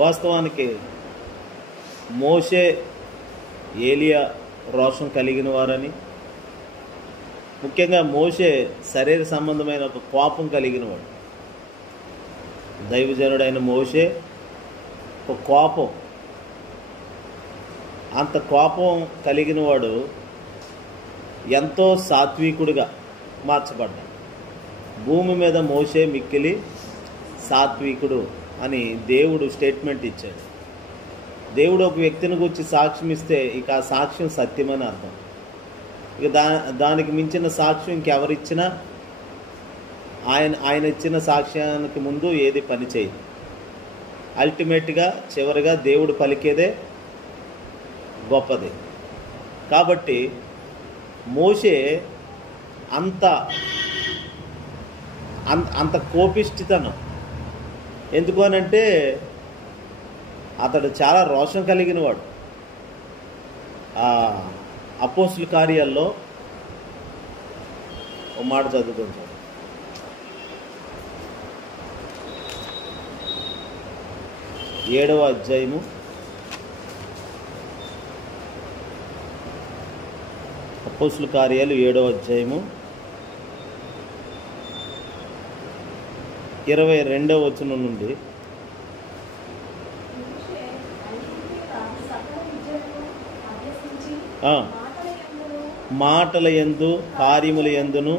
వాస్తవానికి మోషే ఏలియా రోషం కలిగిన వారని, ముఖ్యంగా మోషే శరీర సంబంధమైన ఒక కోపం కలిగిన వాడు. దైవజనుడైన మోషే ఒక కోపం, అంత కోపం కలిగిన వాడు ఎంతో సాత్వికుడిగా మార్చబడ్డాడు. భూమి మీద మోషే మిక్కిలి సాత్వికుడు అని దేవుడు స్టేట్మెంట్ ఇచ్చాడు. దేవుడు ఒక వ్యక్తిని గురించి సాక్ష్యం ఇస్తే ఇక ఆ సాక్ష్యం సత్యమని అర్థం. ఇక దానికి మించిన సాక్ష్యం ఇంకెవరిచ్చినా ఆయన ఇచ్చిన సాక్ష్యానికి ముందు ఏది పని చేయదు. అల్టిమేట్గా చివరిగా దేవుడు పలికేదే గొప్పది. కాబట్టి మోషే అంత కోపిష్టితనం ఎందుకు అనంటే అతడు చాలా రోషం కలిగిన వాడు. అపోస్తుల కార్యాల్లో ఒక మాట చదువుకుంటాం. ఏడవ అధ్యాయము అపోస్తుల కార్యాలు 7వ అధ్యాయము 22వ వచనం నుండి మాటల యందు కార్యముల యందును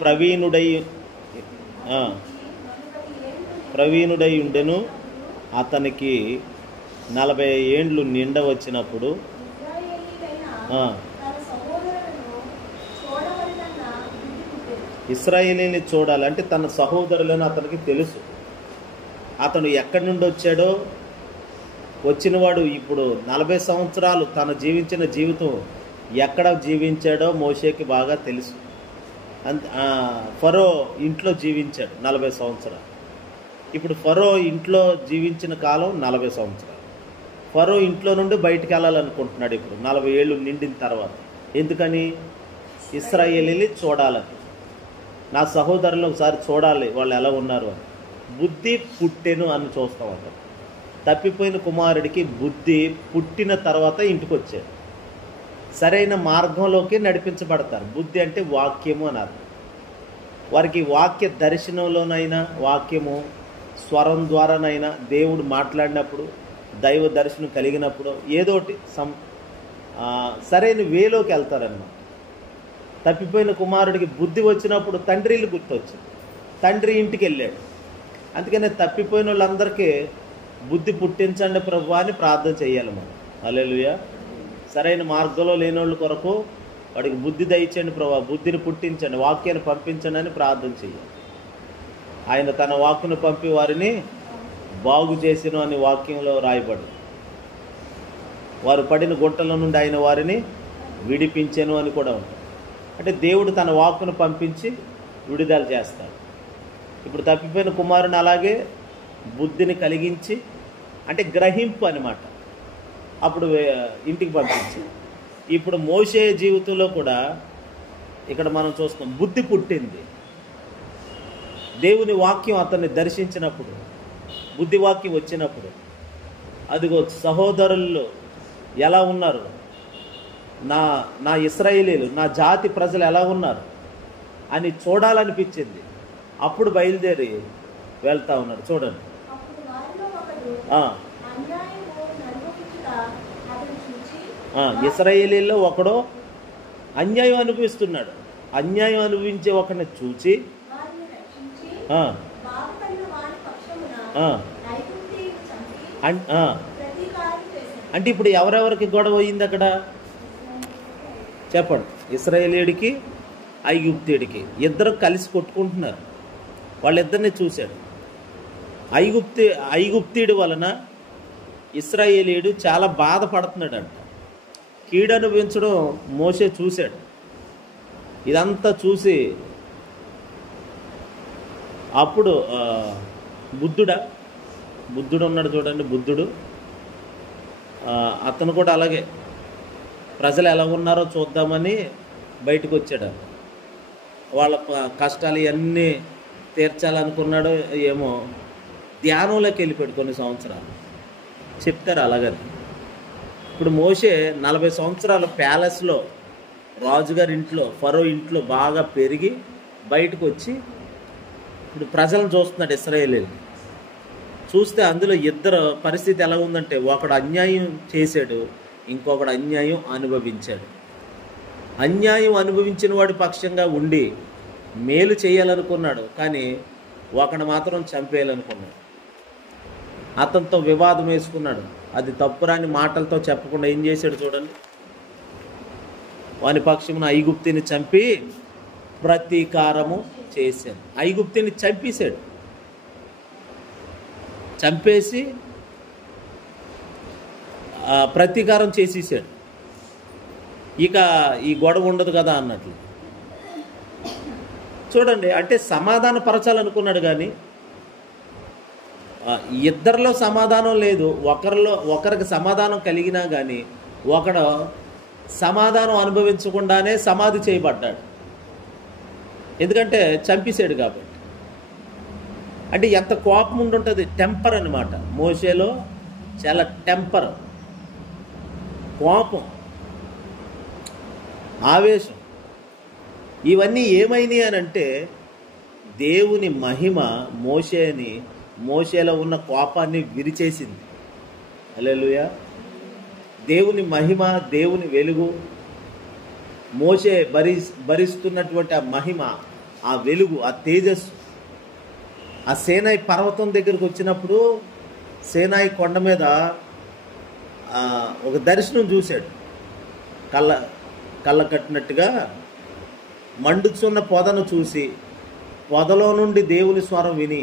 ప్రవీణుడై ఉండెను. అతనికి 40 ఏండ్లు నిండ వచ్చినప్పుడు ఇశ్రాయేలీని చూడాలంటే తన సహోదరులను అతనికి తెలుసు. అతను ఎక్కడి నుండి వచ్చాడో, వచ్చినవాడు ఇప్పుడు 40 సంవత్సరాలు తను జీవించిన జీవితం ఎక్కడ జీవించాడో మోషేకి బాగా తెలుసు. ఫరో ఇంట్లో జీవించాడు 40 సంవత్సరాలు. ఇప్పుడు ఫరో ఇంట్లో జీవించిన కాలం 40 సంవత్సరాలు. ఫరో ఇంట్లో నుండి బయటికి వెళ్ళాలనుకుంటున్నాడు ఇప్పుడు 40 ఏళ్ళు నిండిన తర్వాత. ఎందుకని? ఇశ్రాయేలీని చూడాలని, నా సహోదరులు ఒకసారి చూడాలి వాళ్ళు ఎలా ఉన్నారు అని. బుద్ధి పుట్టెను అని చూస్తాం. అక్కడ తప్పిపోయిన కుమారుడికి బుద్ధి పుట్టిన తర్వాత ఇంటికి వచ్చాడు. సరైన మార్గంలోకి నడిపించబడతారు. బుద్ధి అంటే వాక్యము అని అర్థం. వారికి వాక్య దర్శనంలోనైనా, వాక్యము స్వరం ద్వారానైనా దేవుడు మాట్లాడినప్పుడు, దైవ దర్శనం కలిగినప్పుడు ఏదోటి సరైన వేలోకి వెళ్తారన్నమాట. తప్పిపోయిన కుమారుడికి బుద్ధి వచ్చినప్పుడు తండ్రి ఇల్లు గుర్తొచ్చింది. తండ్రి ఇంటికి వెళ్ళాడు. అందుకనే తప్పిపోయిన వాళ్ళందరికీ బుద్ధి పుట్టించండి ప్రభు అని ప్రార్థన చేయాలి మనం. హల్లెలూయా. సరైన మార్గంలో లేనోళ్ళ కొరకు వాడికి బుద్ధి దయచండి ప్రభు, బుద్ధిని పుట్టించండి, వాక్యాన్ని పంపించండి అని ప్రార్థన చేయాలి. ఆయన తన వాక్కును పంపి వారిని బాగు చేసిను అని వాక్యంలో రాయబడి, వారు పడిన గుంటల నుండి ఆయన వారిని విడిపించెను అని కూడా ఉంటుంది. అంటే దేవుడు తన వాక్కును పంపించి విడుదల చేస్తాడు. ఇప్పుడు తప్పిపోయిన కుమారుని అలాగే బుద్ధిని కలిగించి, అంటే గ్రహింపు అనమాట, అప్పుడు ఇంటికి పంపించి. ఇప్పుడు మోషే జీవితంలో కూడా ఇక్కడ మనం చూస్తాం బుద్ధి పుట్టింది. దేవుని వాక్యం అతన్ని దర్శించినప్పుడు, బుద్ధి వాక్యం వచ్చినప్పుడు, అదిగో సహోదరులు ఎలా ఉన్నారు, నా ఇశ్రాయేలీలు, నా జాతి ప్రజలు ఎలా ఉన్నారు అని చూడాలనిపించింది. అప్పుడు బయలుదేరి వెళ్తా ఉన్నారు. చూడండి, ఇశ్రాయేలీల్లో ఒకడు అన్యాయం అనుభవిస్తున్నాడు. అన్యాయం అనుభవించే ఒకరిని చూచి అంటే ఇప్పుడు ఎవరెవరికి గొడవ అయింది అక్కడ చెప్పండి? ఇశ్రాయేలీయుడికి ఐగుప్తీయుడికి ఇద్దరు కలిసి కొట్టుకుంటున్నారు. వాళ్ళిద్దరిని చూశాడు. ఐగుప్తీయుడి వలన ఇశ్రాయేలీయుడు చాలా బాధపడుతున్నాడంట. కీడు అనుభవించడం మోషే చూశాడు. ఇదంతా చూసి అప్పుడు బుద్ధుడు ఉన్నాడు చూడండి, బుద్ధుడు అతను కూడా అలాగే ప్రజలు ఎలా ఉన్నారో చూద్దామని బయటకు వచ్చాడు. వాళ్ళ కష్టాలు ఇవన్నీ తీర్చాలనుకున్నాడు. ఏమో ధ్యానంలోకి వెళ్ళిపోయాడు కొన్ని సంవత్సరాలు. చెప్తారు అలాగని. ఇప్పుడు మోషే 40 సంవత్సరాలు ప్యాలెస్లో రాజుగారి ఇంట్లో, ఫరో ఇంట్లో బాగా పెరిగి బయటకు వచ్చి ఇప్పుడు ప్రజలను చూస్తున్నాడు. ఇశ్రాయేలీయులు చూస్తే అందులో ఇద్దరు పరిస్థితి ఎలా ఉందంటే, ఒకడు అన్యాయం చేశాడు, ఇంకొకడు అన్యాయం అనుభవించాడు. అన్యాయం అనుభవించిన వాడి పక్షంగా ఉండి మేలు చేయాలనుకున్నాడు, కానీ ఒకడు మాత్రం చంపేయాలనుకున్నాడు. అతనితో వివాదం వేసుకున్నాడు. అది తప్పురాని మాటలతో చెప్పకుండా ఏం చేశాడు చూడండి. వాని పక్షమున ఐగుప్తిని చంపి ప్రతీకారము చేశాడు. ఐగుప్తిని చంపేశాడు. చంపేసి ప్రతీకారం చేసేసాడు. ఇక ఈ గొడవ ఉండదు కదా అన్నట్లు. చూడండి, అంటే సమాధాన పరచాలనుకున్నాడు, కానీ ఇద్దరిలో సమాధానం లేదు. ఒకరికి సమాధానం కలిగినా కానీ ఒకడు సమాధానం అనుభవించకుండానే సమాధి చేయబడ్డాడు. ఎందుకంటే చంపేశాడు కాబట్టి. అంటే ఎంత కోపం ఉండుంటుంది. టెంపర్ అన్నమాట. మోషేలో చాలా టెంపర్, కోపం, ఆవేశం. ఇవన్నీ ఏమైనాయి అని అంటే, దేవుని మహిమ మోషేలో ఉన్న కోపాన్ని విరిచేసింది. హల్లెలూయా. దేవుని మహిమ, దేవుని వెలుగు, మోషే భరిస్తున్నటువంటి ఆ మహిమ, ఆ వెలుగు, ఆ తేజస్సు, ఆ సేనాయి పర్వతం దగ్గరకు వచ్చినప్పుడు సేనాయి కొండ మీద ఒక దర్శనం చూశాడు. కళ్ళ కట్టినట్టుగా మండుచున్న పొదను చూసి, పొదలో నుండి దేవుని స్వరం విని,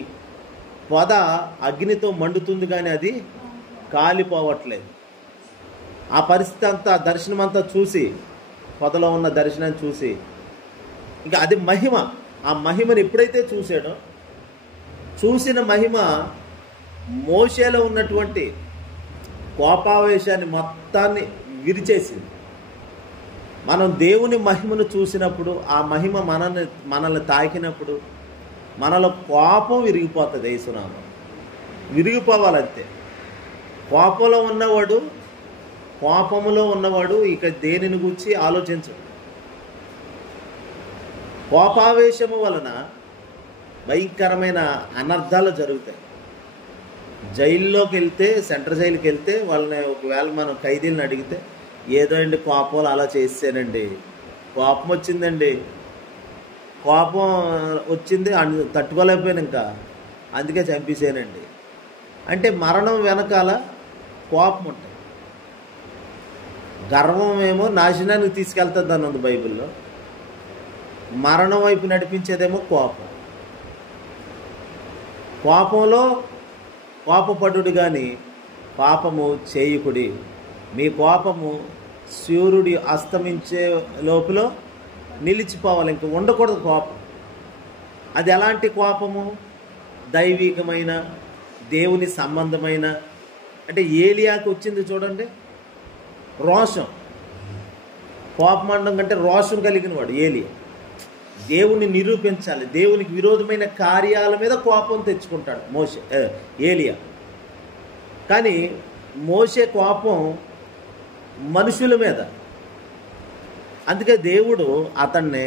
పొద అగ్నితో మండుతుంది కానీ అది కాలిపోవట్లేదు. ఆ పరిస్థితి అంతా, దర్శనం అంతా చూసి, పొదలో ఉన్న దర్శనాన్ని చూసి, ఇంకా అది మహిమ. ఆ మహిమను ఎప్పుడైతే చూశాడో, చూసిన మహిమ మోషేలో ఉన్నటువంటి కోపావేశాన్ని మొత్తాన్ని విరిచేసింది. మనం దేవుని మహిమను చూసినప్పుడు, ఆ మహిమ మనల్ని తాకినప్పుడు మనలో కోపం విరిగిపోతుంది. యేసునామం విరిగిపోవాలంతే. కోపములో ఉన్నవాడు ఇక దేనిని గురించి ఆలోచించడు. కోపావేశము వలన భయంకరమైన అనర్థాలు జరుగుతాయి. జైల్లోకి వెళ్తే, సెంట్రల్ జైలుకి వెళ్తే, వాళ్ళని ఒకవేళ మనం ఖైదీలను అడిగితే, ఏదో అండి కోపంలో అలా చేసానండి, కోపం వచ్చిందండి, కోపం వచ్చింది, తట్టుకోలేకపోయాను, ఇంకా అందుకే చంపేసానండి అంటే, మరణం వెనకాల కోపం ఉంటుంది. గర్వం ఏమో నాశనానికి తీసుకెళ్తుంది అని ఉంది బైబిల్లో. మరణం వైపు నడిపించేదేమో కోపం. కోపంలో కోపపడుడు కానీ పాపము చేయుకుడి. మీ కోపము సూర్యుడి అస్తమించే లోపల నిలిచిపోవాలి, ఇంక ఉండకూడదు కోపం. అది ఎలాంటి కోపము? దైవికమైన, దేవుని సంబంధమైన. అంటే ఏలియాకు వచ్చింది చూడండి, రోషం. కోపమండం కంటే రోషం కలిగిన వాడు ఏలియా. దేవుని నిరూపించాలి, దేవునికి విరోధమైన కార్యాల మీద కోపం తెచ్చుకుంటాడు ఏలియా. కానీ మోషే కోపం మనుషుల మీద. అందుకే దేవుడు అతన్ని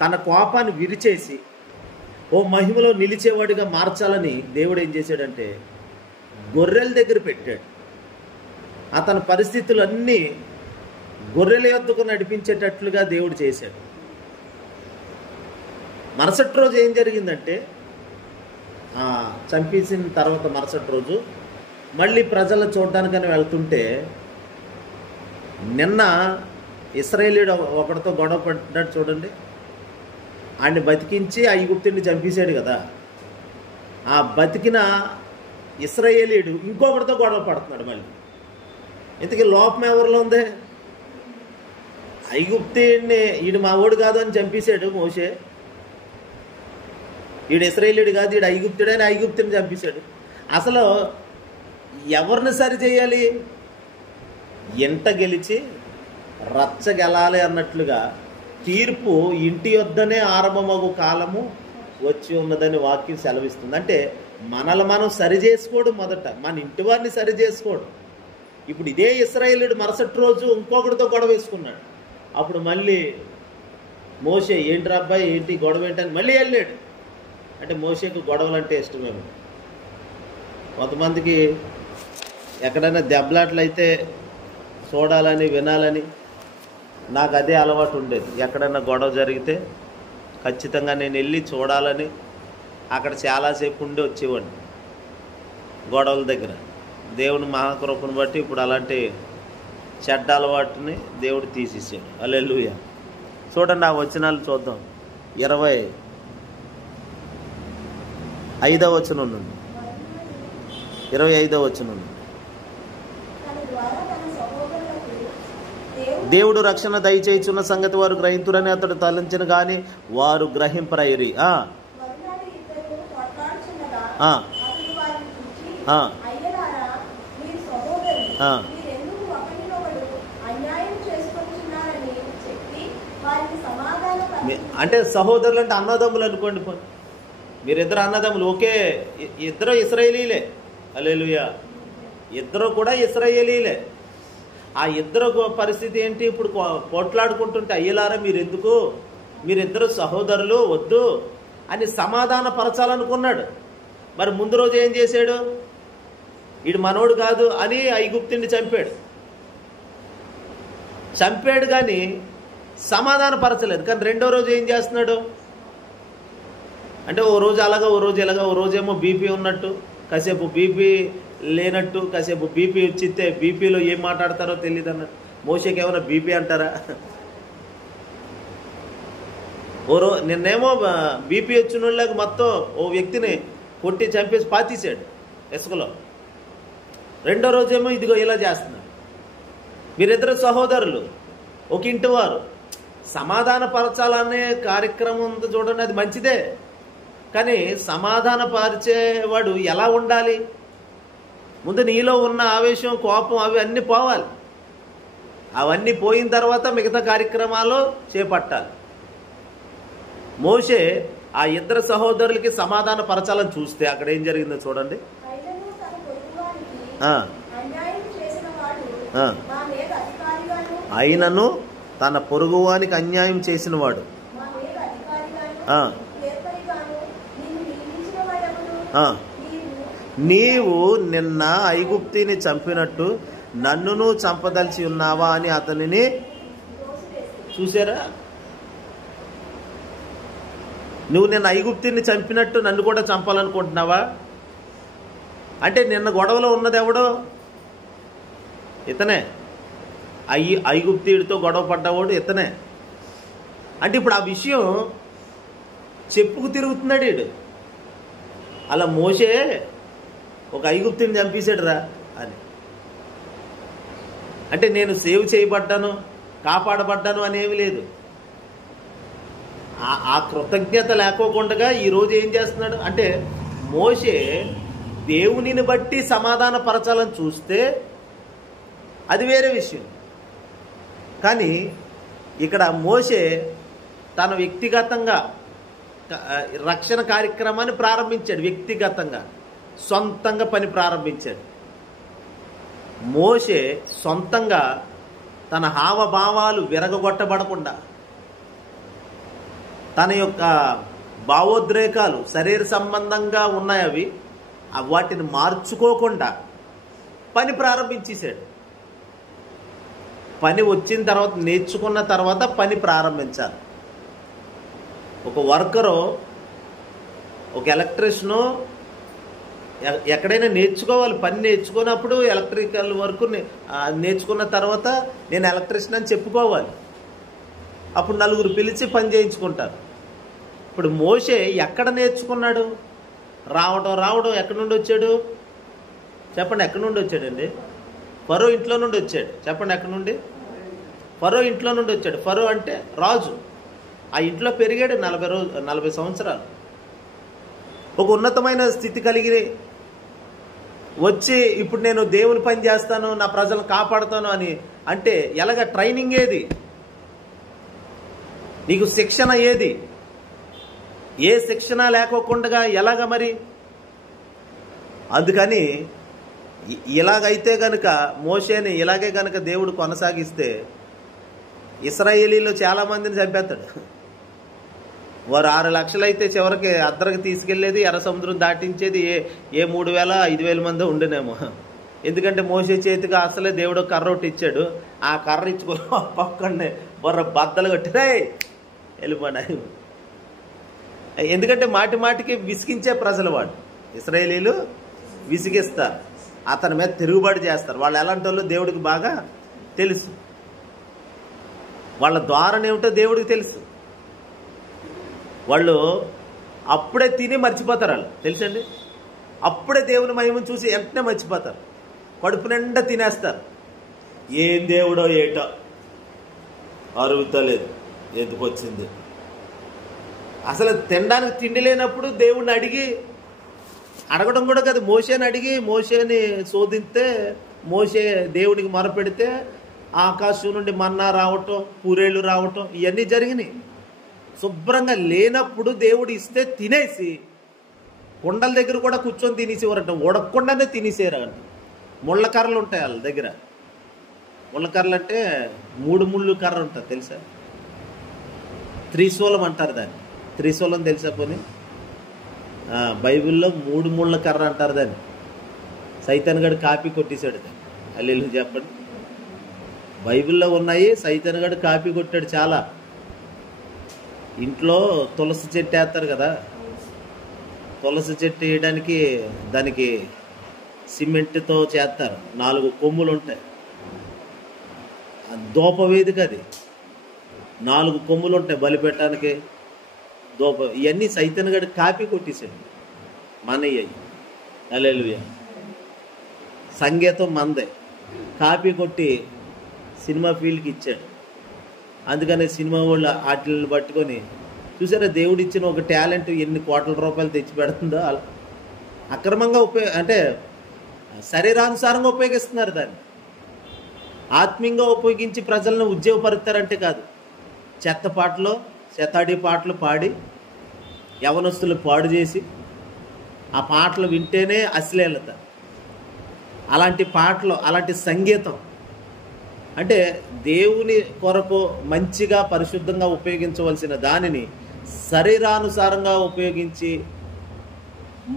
తన కోపాన్ని విరిచేసి ఓ మహిమలో నిలిచేవాడిగా మార్చాలని దేవుడు ఏం చేశాడంటే, గొర్రెల దగ్గర పెట్టాడు. అతని పరిస్థితులన్నీ గొర్రెల యొద్దకు నడిపించేటట్లుగా దేవుడు చేశాడు. మరుసటి రోజు ఏం జరిగిందంటే, చంపేసిన తర్వాత మరుసటి రోజు మళ్ళీ ప్రజలు చూడడానికని వెళ్తుంటే, నిన్న ఇశ్రాయేలీయుడు ఒకరితో గొడవ పడ్డాడు చూడండి, ఆయన్ని బతికించి ఐగుప్తుని చంపేశాడు కదా. ఆ బతికిన ఇశ్రాయేలీయుడు ఇంకొకరితో గొడవ పడుతున్నాడు మళ్ళీ. ఇంతకీ లోపం ఎవరిలో ఉంది? ఐగుప్తుని ఈడు మా ఓడు కాదు అని చంపేశాడు మోషే. ఈడు ఇశ్రాయేలీయుడు కాదు, ఈడు ఐగుప్తుడు అని ఐగుప్తుని చంపేశాడు. అసలు ఎవరిని సరి చేయాలి? ఎంట గెలిచి రచ్చ గెలాలి అన్నట్లుగా తీర్పు ఇంటి యొద్దనే ఆరంభమగు కాలము వచ్చి ఉన్నదని వాక్యం సెలవిస్తుంది. అంటే మనల్ని మనం సరి చేసుకోవడం మొదట, మన ఇంటి వారిని సరి చేసుకోవడం. ఇప్పుడు ఇదే ఇశ్రాయేలీయుడు మరుసటి రోజు ఇంకొకటితో గొడవ వేసుకున్నాడు. అప్పుడు మళ్ళీ మోషే ఏంటి అబ్బాయి ఏంటి గొడవ ఏంటని మళ్ళీ వెళ్ళాడు. అంటే మోషేకు గొడవలు అంటే ఇష్టమేమో. కొంతమందికి ఎక్కడైనా దెబ్బలాట్లు అయితే చూడాలని వినాలని, నాకు అదే అలవాటు ఉండేది. ఎక్కడైనా గొడవ జరిగితే ఖచ్చితంగా నేను వెళ్ళి చూడాలని అక్కడ చాలాసేపు ఉండి వచ్చేవాడిని గొడవల దగ్గర. దేవుని మహాకృపను బట్టి ఇప్పుడు అలాంటి చెడ్డ అలవాటుని దేవుడు తీసేసాడు. హల్లెలూయా. చూడండి ఆ వచనాలు చూద్దాం. 25వ వచనం నుండి 25వ వచనం నుండి. దేవుడు రక్షణ దయచేయుచున్న సంగతి వారు గ్రహింతురని అతడు తలంచిన గాని వారు గ్రహింపరైరి. అంటే సహోదరులు అంటే అన్నదమ్ములు అనుకోండి. మీరిద్దరు అన్నదమ్ములు, ఒకే ఇద్దరు ఇశ్రాయేలీలే. హల్లెలూయా. ఇద్దరు కూడా ఇశ్రాయేలీలే. ఆ ఇద్దరు పరిస్థితి ఏంటి? ఇప్పుడు పోట్లాడుకుంటుంటే అయ్యలారా మీరిద్దరు సహోదరులు వద్దు అని సమాధాన పరచాలనుకున్నాడు. మరి ముందు రోజు ఏం చేశాడు? వీడు మనోడు కాదు అని ఐగుప్తుని చంపాడు కానీ సమాధాన పరచలేదు. కానీ రెండో రోజు ఏం చేస్తున్నాడు అంటే, ఓ రోజు అలాగా ఓ రోజు ఎలాగా, ఓ రోజేమో బీపీ ఉన్నట్టు, కాసేపు బీపీ లేనట్టు, కాసేపు బీపీ వచ్చితే బీపీలో ఏం మాట్లాడతారో తెలియదు అన్నట్టు. మోషేకి ఏమైనా బీపీ అంటారా? నిన్నేమో బీపీ వచ్చిన వాళ్ళకి మొత్తం ఓ వ్యక్తిని కొట్టి చంపేసి పాతీసాడు ఇసుకలో. రెండో రోజేమో ఇదిగో ఇలా చేస్తున్నాడు. మీరిద్దరు సహోదరులు, ఒక ఇంటి వారు. సమాధాన పరచాలనే కార్యక్రమం ఉంది చూడండి, అది మంచిదే. కానీ సమాధాన పరిచేవాడు ఎలా ఉండాలి? ముందు నీలో ఉన్న ఆవేశం, కోపం అవి అన్నీ పోవాలి. అవన్నీ పోయిన తర్వాత మిగతా కార్యక్రమాలు చేపట్టాలి. మోషే ఆ ఇద్దరు సహోదరులకి సమాధాన పరచాలని చూస్తే అక్కడ ఏం జరిగిందో చూడండి. అయినను తన పొరుగువానికి అన్యాయం చేసిన వాడు నీవు నిన్న ఐగుప్తిని చంపినట్టు నన్నును చంపదలిచి ఉన్నావా అని అతనిని చూసారా? నువ్వు నిన్న ఐగుప్తిని చంపినట్టు నన్ను కూడా చంపాలనుకుంటున్నావా? అంటే నిన్న గొడవలో ఉన్నది ఎవడో? ఇతనే. ఐగుప్తీయుడితో గొడవ పడ్డవాడు ఇతనే. అంటే ఇప్పుడు ఆ విషయం చెప్పుకు తిరుగుతున్నాడు వీడు. అలా మోషే ఒక ఐగుప్తుని చంపేశాడు రా అని. అంటే నేను సేవ్ చేయబడ్డాను, కాపాడబడ్డాను అనేవి లేదు. ఆ కృతజ్ఞత లేకోకుండా ఈరోజు ఏం చేస్తున్నాడు అంటే, మోషే దేవునిని బట్టి సమాధాన పరచాలని చూస్తే అది వేరే విషయం. కానీ ఇక్కడ మోషే తన వ్యక్తిగతంగా రక్షణ కార్యక్రమాన్ని ప్రారంభించాడు. వ్యక్తిగతంగా సొంతంగా పని ప్రారంభించాడు. మోషే సొంతంగా తన హావభావాలు విరగొట్టబడకుండా, తన యొక్క భావోద్రేకాలు శరీర సంబంధంగా ఉన్నాయి అవి వాటిని మార్చుకోకుండా పని ప్రారంభించేశాడు. పని వచ్చిన తర్వాత, నేర్చుకున్న తర్వాత పని ప్రారంభించాలి. ఒక వర్కరు, ఒక ఎలక్ట్రీషియను ఎక్కడైనా నేర్చుకోవాలి. పని నేర్చుకున్నప్పుడు ఎలక్ట్రికల్ వర్క్ నేర్చుకున్న తర్వాత నేను ఎలక్ట్రీషియన్ అని చెప్పుకోవాలి. అప్పుడు నలుగురు పిలిచి పని చేయించుకుంటారు. ఇప్పుడు మోషే ఎక్కడ నేర్చుకున్నాడు? రావడం ఎక్కడి నుండి వచ్చాడు చెప్పండి? ఎక్కడి నుండి వచ్చాడండి? ఫరో ఇంట్లో నుండి వచ్చాడు. చెప్పండి ఎక్కడి నుండి? ఫరో ఇంట్లో నుండి వచ్చాడు. ఫరో అంటే రాజు. ఆ ఇంట్లో పెరిగాడు 40 సంవత్సరాలు. ఒక ఉన్నతమైన స్థితి కలిగి వచ్చి ఇప్పుడు నేను దేవుని పని చేస్తాను, నా ప్రజలను కాపాడుతాను అని అంటే ఎలాగ? ట్రైనింగ్ ఏది? నీకు శిక్షణ ఏది? ఏ శిక్షణ లేకోకుండా ఎలాగ మరి అందుకని ఇలాగైతే కనుక మోషేని ఇలాగే కనుక దేవుడు కొనసాగిస్తే ఇశ్రాయేలీలో చాలామందిని చంపేస్తాడు. వారు 6 లక్షలు అయితే చివరికి అద్దరికి తీసుకెళ్లేది, ఎర్ర సముద్రం దాటించేది ఏ 3,000 5,000 మంది ఉండేనేమో. ఎందుకంటే మోసే చేతికి అసలే దేవుడు కర్ర ఒకటి ఇచ్చాడు. ఆ కర్ర ఇచ్చుకో పక్కనే బొర్ర బద్దలు కొట్టిరే వెళ్ళిపోయినాయి. ఎందుకంటే మాటి మాటికి విసిగించే ప్రజలు వాడు. ఇశ్రాయేలీలు విసిగిస్తారు, అతని మీద తిరుగుబాటు చేస్తారు. వాళ్ళు ఎలాంటి వాళ్ళు దేవుడికి బాగా తెలుసు. వాళ్ళ ధోరణ ఏమిటో దేవుడికి తెలుసు. వాళ్ళు అప్పుడే తిని మర్చిపోతారు. వాళ్ళు తెలుసండి, అప్పుడే దేవుని మహిమను చూసి వెంటనే మర్చిపోతారు. కడుపు నిండా తినేస్తారు. ఏం దేవుడో ఏటో అరుగుతలేదు, ఎందుకు వచ్చింది. అసలు తినడానికి తిండి లేనప్పుడు దేవుడిని అడగడం కూడా కాదు, మోషేని అడిగి మోషేని శోధిస్తే, మోషే దేవుడికి మొరపెడితే ఆకాశం నుండి మన్నా రావటం, పూరేళ్ళు రావటం ఇవన్నీ జరిగినాయి. శుభ్రంగా లేనప్పుడు దేవుడు ఇస్తే తినేసి కొండల దగ్గర కూడా కూర్చొని తినేసేవారంట. ఉడకకుండానే తినేసేవారంట. ముళ్ళకర్రలు ఉంటాయి వాళ్ళ దగ్గర. ముళ్ళకర్రలు అంటే 3 ముళ్ళు కర్ర ఉంటుంది తెలుసా? త్రిశూలం అంటారు దాన్ని. త్రిశూలం తెలుసా పోనీ? బైబిల్లో 3 ముళ్ళ కర్ర అంటారు దాన్ని. సైతాన్ గడు కాపీ కొట్టేశాడు దాన్ని. హల్లెలూయా చెప్పండి. బైబిల్లో ఉన్నాయి, సైతాన్ గడు కాపీ కొట్టాడు చాలా. ఇంట్లో తులసి చెట్టు వేస్తారు కదా, తులసి చెట్టు వేయడానికి దానికి సిమెంట్తో చేస్తారు. 4 కొమ్ములు ఉంటాయి. దూపవేదిక అది. 4 కొమ్ములు ఉంటాయి బలిపెట్టడానికి, దూప. ఇవన్నీ సైతాన్ గడు కాపీ కొట్టేశాడు మనయ్య. హల్లెలూయా. సంగీతం మందే కాపీ కొట్టి సినిమా ఫీల్డ్కి ఇచ్చాడు. అందుకని సినిమా వాళ్ళు వాటిని పట్టుకొని చూసారా, దేవుడిచ్చిన ఒక టాలెంట్ ఎన్ని కోట్ల రూపాయలు తెచ్చి పెడుతుందో. అక్రమంగా అంటే శరీరానుసారంగా ఉపయోగిస్తున్నారు దాన్ని. ఆత్మీయంగా ఉపయోగించి ప్రజలను ఉద్యోగపరుస్తారంటే కాదు. చెత్త పాటలు, శతాడి పాటలు పాడి యవనస్తులు పాడు చేసి ఆ పాటలు వింటేనే అశ్లీలత. అలాంటి పాటలు, అలాంటి సంగీతం అంటే దేవుని కొరకు మంచిగా పరిశుద్ధంగా ఉపయోగించవలసిన దానిని శరీరానుసారంగా ఉపయోగించి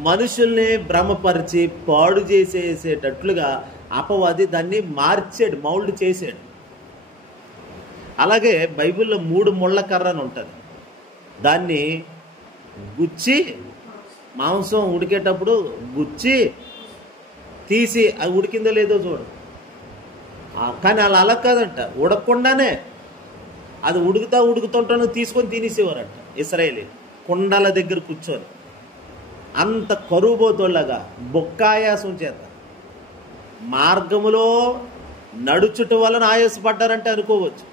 మనుషుల్ని భ్రమపరిచి పాడు చేసేసేటట్లుగా అపవాది దాన్ని మార్చాడు, మౌల్డ్ చేసాడు. అలాగే బైబిల్లో 3 ముళ్ళ కర్ర అని ఉంటుంది. దాన్ని గుచ్చి, మాంసం ఉడికేటప్పుడు గుచ్చి తీసి అది ఉడికిందో లేదో చూడు. కానీ అలా కాదంట, ఉడకకుండానే అది ఉడుకుతుంటాను తీసుకొని తినేసేవారంట ఇశ్రాయేలీ. కుండల దగ్గర కూర్చొని అంత కరువుబోతోళ్ళగా బొక్కాయాసం చేత మార్గములో నడుచుట వలన ఆయాసపడ్డారంటే అనుకోవచ్చు.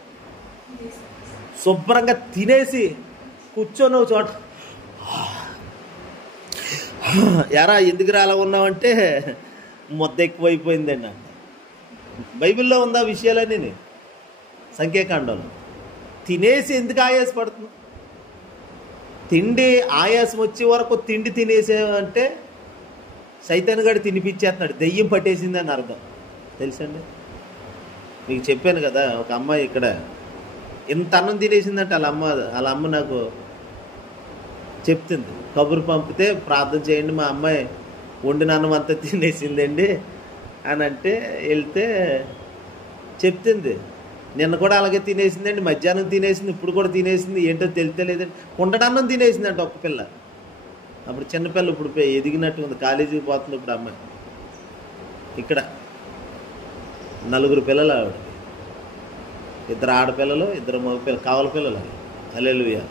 శుభ్రంగా తినేసి కూర్చొని చోట ఎరా ఎందుకు అలా ఉన్నావంటే ముద్ద ఎక్కువైపోయిందండి అంట. బైబిల్లో ఉందా విషయాలన్నీ? సంఖ్యాకాండంలో. తినేసి ఎందుకు ఆయాసపడుతుంది? తిండి ఆయాసం వచ్చే వరకు తిండి తినేసేవంటే సైతాన్ గడు తినిపించేస్తున్నాడు, దెయ్యం పట్టేసిందని అర్థం. తెలుసండి, మీకు చెప్పాను కదా, ఒక అమ్మాయి ఇక్కడ ఇంత అన్నం తినేసిందంటే వాళ్ళ అమ్మ నాకు చెప్తుంది. కబురు పంపితే ప్రార్థన చేయండి, మా అమ్మాయి వండిన అన్నం అంతా తినేసిందండి అని అంటే వెళ్తే చెప్తుంది. నిన్న కూడా అలాగే తినేసిందండి, మధ్యాహ్నం తినేసింది, ఇప్పుడు కూడా తినేసింది, ఏంటో తెలియలేదండి. కుండడన్నం తినేసిందంట ఒక్క పిల్ల. అప్పుడు చిన్నపిల్ల ఇప్పుడు ఎదిగినట్టు ఉంది, కాలేజీకి పోతుంది ఇప్పుడు అమ్మాయి. ఇక్కడ 4 పిల్లలు ఆవిడ, 2 ఆడపిల్లలు, 2 మగ పిల్లలు, కావల పిల్లలు. హల్లెలూయా.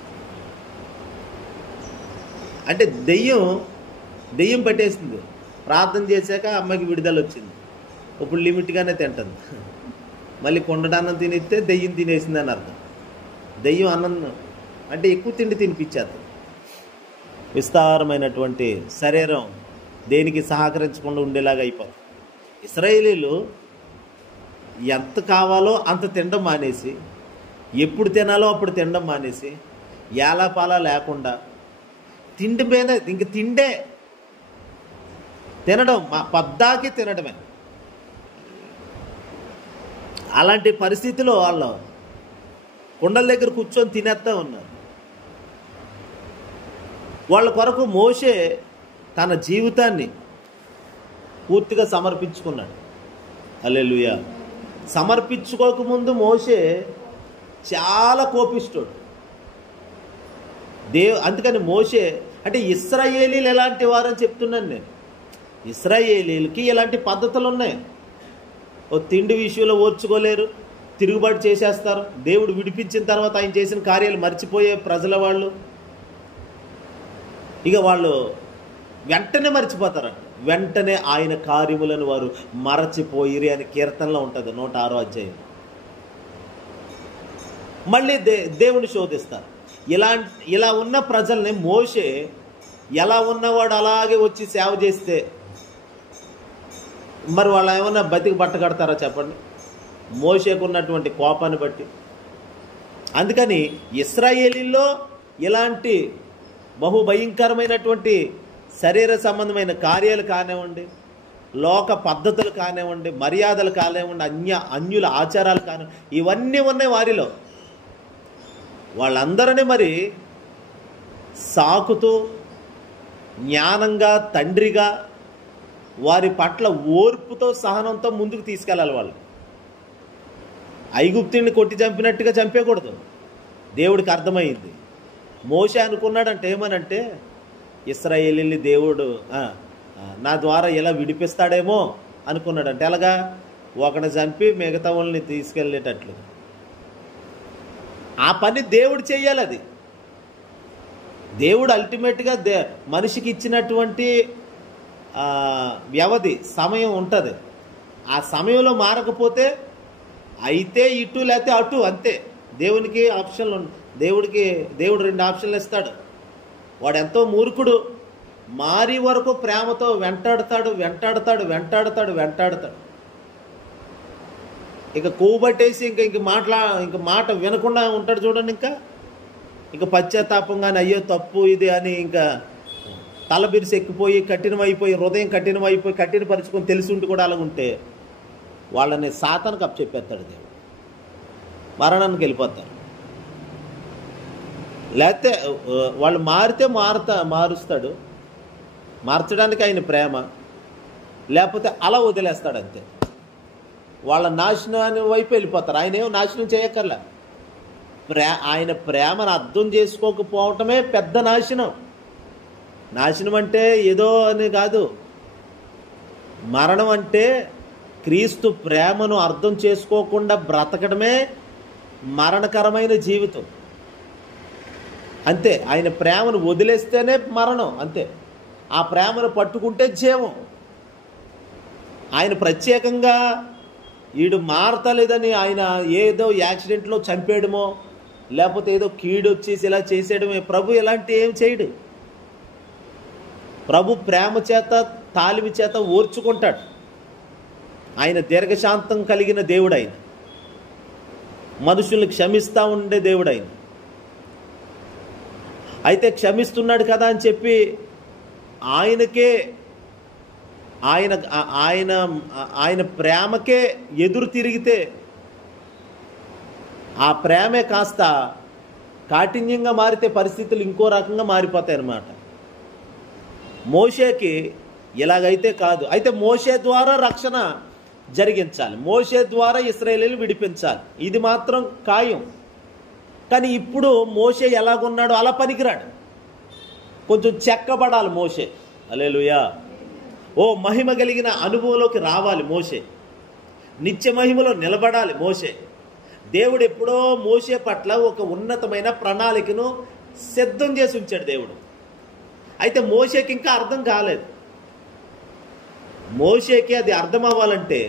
అంటే దెయ్యం పట్టేసింది. ప్రార్థన చేశాక అమ్మాయికి విడుదల వచ్చింది. ఇప్పుడు లిమిట్గానే తింటుంది. మళ్ళీ కుండడన్నం తినిస్తే దెయ్యం తినేసింది అని అర్థం. దెయ్యం అన్నం అంటే ఎక్కువ తిండి తినిపించేది. విస్తారమైనటువంటి శరీరం దేనికి సహకరించకుండా ఉండేలాగా అయిపోతుంది. ఇశ్రాయేలీలు ఎంత కావాలో అంత తినడం మానేసి, ఎప్పుడు తినాలో అప్పుడు తినడం మానేసి, ఏలాపాలా లేకుండా తిండి మీద ఇంక తిండే తినడం పద్దాకి తినడమే. అలాంటి పరిస్థితిలో వాళ్ళు కుండల దగ్గర కూర్చొని తినేస్తూ ఉన్నారు. వాళ్ళ కొరకు మోషే తన జీవితాన్ని పూర్తిగా సమర్పించుకున్నాడు. హల్లెలూయా. సమర్పించుకోకముందు మోషే చాలా కోపిష్ఠుడు. అందుకని మోషే అంటే ఇశ్రాయేలీలు ఎలాంటి వారని చెప్తున్నాను నేను. ఇశ్రాయేలీలకి ఎలాంటి పద్ధతులు ఉన్నాయి. ఓ తిండి విషయంలో ఓర్చుకోలేరు, తిరుగుబాటు చేసేస్తారు. దేవుడు విడిపించిన తర్వాత ఆయన చేసిన కార్యాలు మర్చిపోయే ప్రజల వాళ్ళు. ఇక వాళ్ళు వెంటనే మర్చిపోతారంట. వెంటనే ఆయన కార్యములను వారు మరచిపోయిరి అని కీర్తనలో ఉంటుంది 106వ అధ్యాయం. మళ్ళీ దేవుని శోధిస్తారు. ఇలా ఉన్న ప్రజల్ని మోషే ఎలా ఉన్నవాడు అలాగే వచ్చి సేవ చేస్తే మరి వాళ్ళు ఏమన్నా బతికి బట్టగడతారా చెప్పండి, మోషేకు ఉన్నటువంటి కోపాన్ని బట్టి. అందుకని ఇశ్రాయేలీల్లో ఇలాంటి బహుభయంకరమైనటువంటి శరీర సంబంధమైన కార్యాలు కానివ్వండి, లోక పద్ధతులు కానివ్వండి, మర్యాదలు కానివ్వండి, అన్యుల ఆచారాలు కానివ్వండి, ఇవన్నీ ఉన్నాయి వారిలో. వాళ్ళందరినీ మరి సాకుతూ జ్ఞానంగా తండ్రిగా వారి పట్ల ఓర్పుతో సహనంతో ముందుకు తీసుకెళ్ళాలి. వాళ్ళు ఐగుప్తుని కొట్టి చంపినట్టుగా చంపేయకూడదు. దేవుడికి అర్థమైంది. మోషే అనుకున్నాడంటే ఏమనంటే ఇశ్రాయేలీని దేవుడు నా ద్వారా ఇలా విడిపిస్తాడేమో అనుకున్నాడంటే. ఎలాగా? ఒకని చంపి మిగతా వాళ్ళని తీసుకెళ్ళేటట్లు. ఆ పని దేవుడు చెయ్యాలి. అది దేవుడు అల్టిమేట్గా మనిషికి ఇచ్చినటువంటి వ్యవధి సమయం ఉంటుంది. ఆ సమయంలో మారకపోతే అయితే ఇటు లేకపోతే అటు, అంతే. దేవునికి ఆప్షన్లు దేవుడు 2 ఆప్షన్లు ఇస్తాడు. వాడు ఎంతో మూర్ఖుడు. మారి వరకు ప్రేమతో వెంటాడుతాడు. ఇక కొవ్వు పట్టేసి ఇంక మాట వినకుండా ఉంటాడు చూడండి. ఇంకా పశ్చాత్తాపంగానే అయ్యో తప్పు ఇది అని ఇంకా తల బిరిసి ఎక్కిపోయి కఠినమైపోయి హృదయం కఠినమైపోయి కఠినపరుచుకొని తెలిసి ఉండి కూడా అలాగుంటే వాళ్ళని సాతానుకు అప్పచెప్పేస్తాడు దేవుడు. మరణానికి వెళ్ళిపోతారు. లేకపోతే వాళ్ళు మారితే మారుస్తాడు. మార్చడానికి ఆయన ప్రేమ, లేకపోతే అలా వదిలేస్తాడు అంతే. వాళ్ళ నాశనాన్ని వైపు వెళ్ళిపోతారు. ఆయన ఏమో నాశనం చేయక్కర్లే. ఆయన ప్రేమను అర్థం చేసుకోకపోవటమే పెద్ద నాశనం. నాశనం అంటే ఏదో అని కాదు. మరణం అంటే క్రీస్తు ప్రేమను అర్థం చేసుకోకుండా బ్రతకడమే మరణకరమైన జీవితం. అంతే. ఆయన ప్రేమను వదిలేస్తేనే మరణం. అంతే. ఆ ప్రేమను పట్టుకుంటే జీవం. ఆయన ప్రత్యేకంగా వీడు మారతలేదని ఆయన ఏదో యాక్సిడెంట్లో చంపేయడమో లేకపోతే ఏదో కీడు వచ్చేసి ఇలా చేసేయడమే. ప్రభు ఎలాంటి ఏం చేయడు. ప్రభు ప్రేమ చేత తాలిమి చేత ఓర్చుకుంటాడు. ఆయన దీర్ఘశాంతం కలిగిన దేవుడు. ఆయన మనుషుల్ని క్షమిస్తూ ఉండే దేవుడు. అయితే క్షమిస్తున్నాడు కదా అని చెప్పి ఆయనకే ఆయన ప్రేమకే ఎదురు తిరిగితే ఆ ప్రేమే కాస్త కాఠిన్యంగా మారితే పరిస్థితులు ఇంకో రకంగా మారిపోతాయి అన్నమాట. మోషేకి ఇలాగైతే కాదు. అయితే మోషే ద్వారా రక్షణ జరిగించాలి. మోషే ద్వారా ఇశ్రాయేలీయులను విడిపించాలి. ఇది మాత్రం ఖాయం. కానీ ఇప్పుడు మోషే ఎలాగున్నాడో అలా పనికిరాడు. కొంచెం చెక్కబడాలి మోషే. హల్లెలూయా. ఓ మహిమ కలిగిన అనుభవంలోకి రావాలి మోషే. నిత్య మహిమలో నిలబడాలి మోషే. దేవుడు ఎప్పుడో మోషే పట్ల ఒక ఉన్నతమైన ప్రణాళికను సిద్ధం చేసి ఉంచాడు దేవుడు. అయితే మోషేకి ఇంకా అర్థం కాలేదు. మోషేకి అది అర్థం అవ్వాలంటే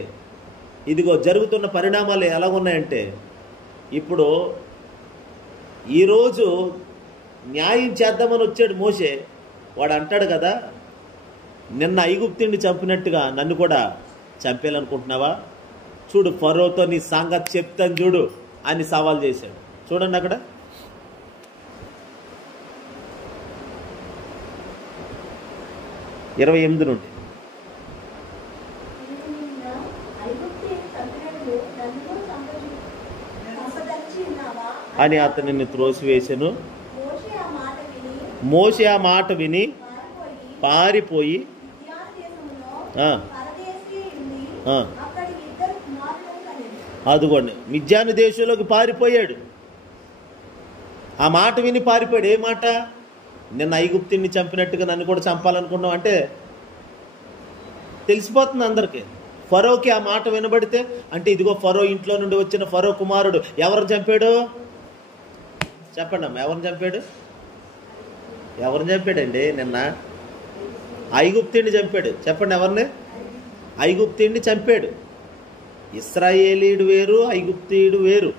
ఇదిగో జరుగుతున్న పరిణామాలు ఎలాగున్నాయంటే, ఇప్పుడు ఈరోజు న్యాయం చేద్దామని వచ్చాడు మోషే. వాడు అంటాడు కదా, నిన్న ఐగుప్తుని చంపినట్టుగా నన్ను కూడా చంపేయాలనుకుంటున్నావా? చూడు ఫరోతో నీ సంగతి చెప్తాను చూడు అని సవాల్ చేశాడు. చూడండి అక్కడ 28 నుండి. అని అతనిని త్రోసివేసెను. మోషే ఆ మాట విని పారిపోయి అదిగోండి మిద్యాను దేశంలోకి పారిపోయాడు. ఆ మాట విని పారిపోయాడు. ఏ మాట? నిన్న ఐగుప్తుని చంపినట్టుగా నన్ను కూడా చంపాలనుకున్నాం అంటే తెలిసిపోతుంది అందరికీ. ఫరోకి ఆ మాట వినబడితే అంటే ఇదిగో ఫరో ఇంట్లో నుండి వచ్చిన ఫరో కుమారుడు ఎవరిని చంపాడు? చెప్పండి అమ్మ, ఎవరిని చంపాడు? ఎవరిని చంపాడండి? నిన్న ఐగుప్తుని చంపాడు. చెప్పండి ఎవరిని? ఐగుప్తుని చంపాడు. ఇశ్రాయేలీయుడు వేరు, ఐగుప్తీయుడు వేరు.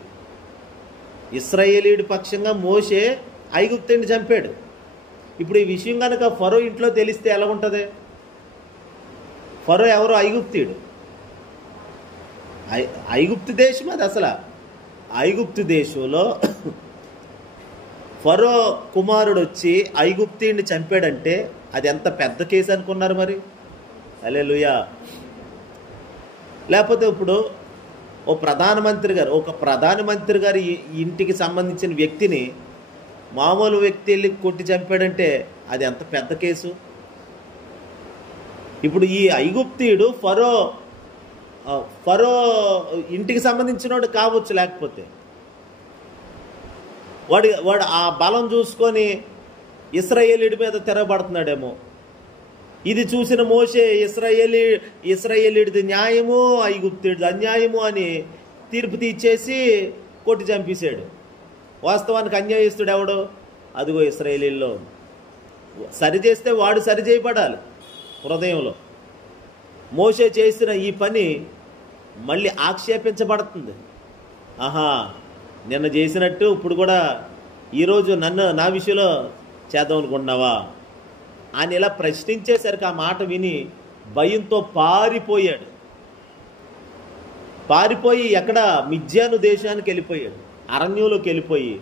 ఇశ్రాయేలీయుడి పక్షంగా మోషే ఐగుప్తుని చంపాడు. ఇప్పుడు ఈ విషయం కనుక ఫరో ఇంట్లో తెలిస్తే ఎలా ఉంటుంది? ఫరో ఎవరు? ఐగుప్తీయుడు. ఐగుప్తు దేశం అది. అసలు ఐగుప్తు దేశంలో ఫరో కుమారుడు వచ్చి ఐగుప్తీయుడిని చంపాడంటే అది ఎంత పెద్ద కేసు అనుకున్నారు మరి? హల్లెలూయా. లేకపోతే ఇప్పుడు ఒక ప్రధానమంత్రి గారి ఇంటికి సంబంధించిన వ్యక్తిని మామూలు వ్యక్తి వెళ్ళి కొట్టి చంపాడంటే అది ఎంత పెద్ద కేసు. ఇప్పుడు ఈ ఐగుప్తీయుడు ఫరో ఇంటికి సంబంధించినోడు కావచ్చు, లేకపోతే వాడు ఆ బలం చూసుకొని ఇశ్రాయేలీయుడి మీద తిరగబడుతున్నాడేమో. ఇది చూసిన మోషే ఇశ్రాయేలీయుడిది న్యాయము, ఐగుప్తుడిది అన్యాయము అని తీర్పు తీర్చేసి కొట్టి చంపేశాడు. వాస్తవానికి అన్యాయస్తుడు ఎవడు? అదిగో ఇశ్రాయేలీల్లో. సరిచేస్తే వాడు సరిచేయబడాలి హృదయంలో. మోషే చేసిన ఈ పని మళ్ళీ ఆక్షేపించబడుతుంది. ఆహా, నిన్న చేసినట్టు ఇప్పుడు కూడా ఈరోజు నా విషయంలో చేద్దాం అనుకుంటున్నావా అని ఇలా ప్రశ్నించేసరికి ఆ మాట విని భయంతో పారిపోయాడు. పారిపోయి ఎక్కడ? మిద్యాను దేశానికి వెళ్ళిపోయాడు. అరణ్యంలోకి వెళ్ళిపోయి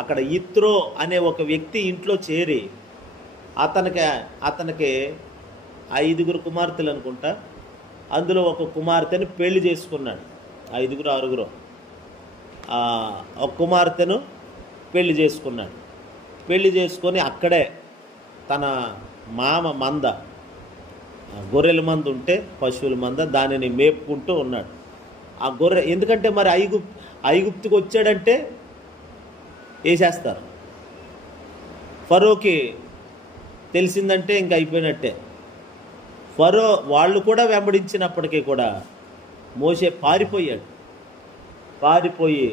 అక్కడ ఇత్రో అనే ఒక వ్యక్తి ఇంట్లో చేరి అతనికి 5 కుమార్తెలు అనుకుంటా, అందులో ఒక కుమార్తెను పెళ్లి చేసుకున్నాడు. 5 6 ఒక కుమార్తెను పెళ్లి చేసుకున్నాడు. పెళ్లి చేసుకొని అక్కడే తన మామ మంద, గొర్రెల మంద ఉంటే పశువుల మంద, దానిని మేపుకుంటూ ఉన్నాడు. ఆ గొర్రె ఎందుకంటే మరి ఐగుప్తుకు వచ్చాడంటే వేసేస్తారు. ఫరోకి తెలిసిందంటే ఇంక అయిపోయినట్టే. ఫరో వాళ్ళు కూడా వెంబడించినప్పటికీ కూడా మోషే పారిపోయాడు. పారిపోయి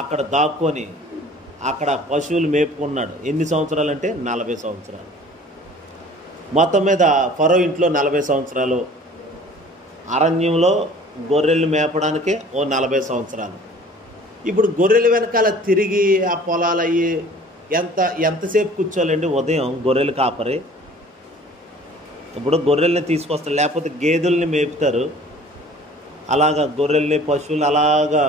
అక్కడ దాక్కొని అక్కడ పశువులు మేపుకున్నాడు. ఎన్ని సంవత్సరాలు అంటే 40 సంవత్సరాలు. మొత్తం మీద ఫరో ఇంట్లో 40 సంవత్సరాలు, అరణ్యంలో గొర్రెలు మేపడానికే 40 సంవత్సరాలు. ఇప్పుడు గొర్రెల వెనకాల తిరిగి ఆ పొలాలు అయ్యి ఎంతసేపు కూర్చోాలండి? ఉదయం గొర్రెలు కాపరి ఇప్పుడు గొర్రెల్ని తీసుకొస్తారు, లేకపోతే గేదెల్ని మేపుతారు. అలాగా గొర్రెల్ని పశువులు అలాగా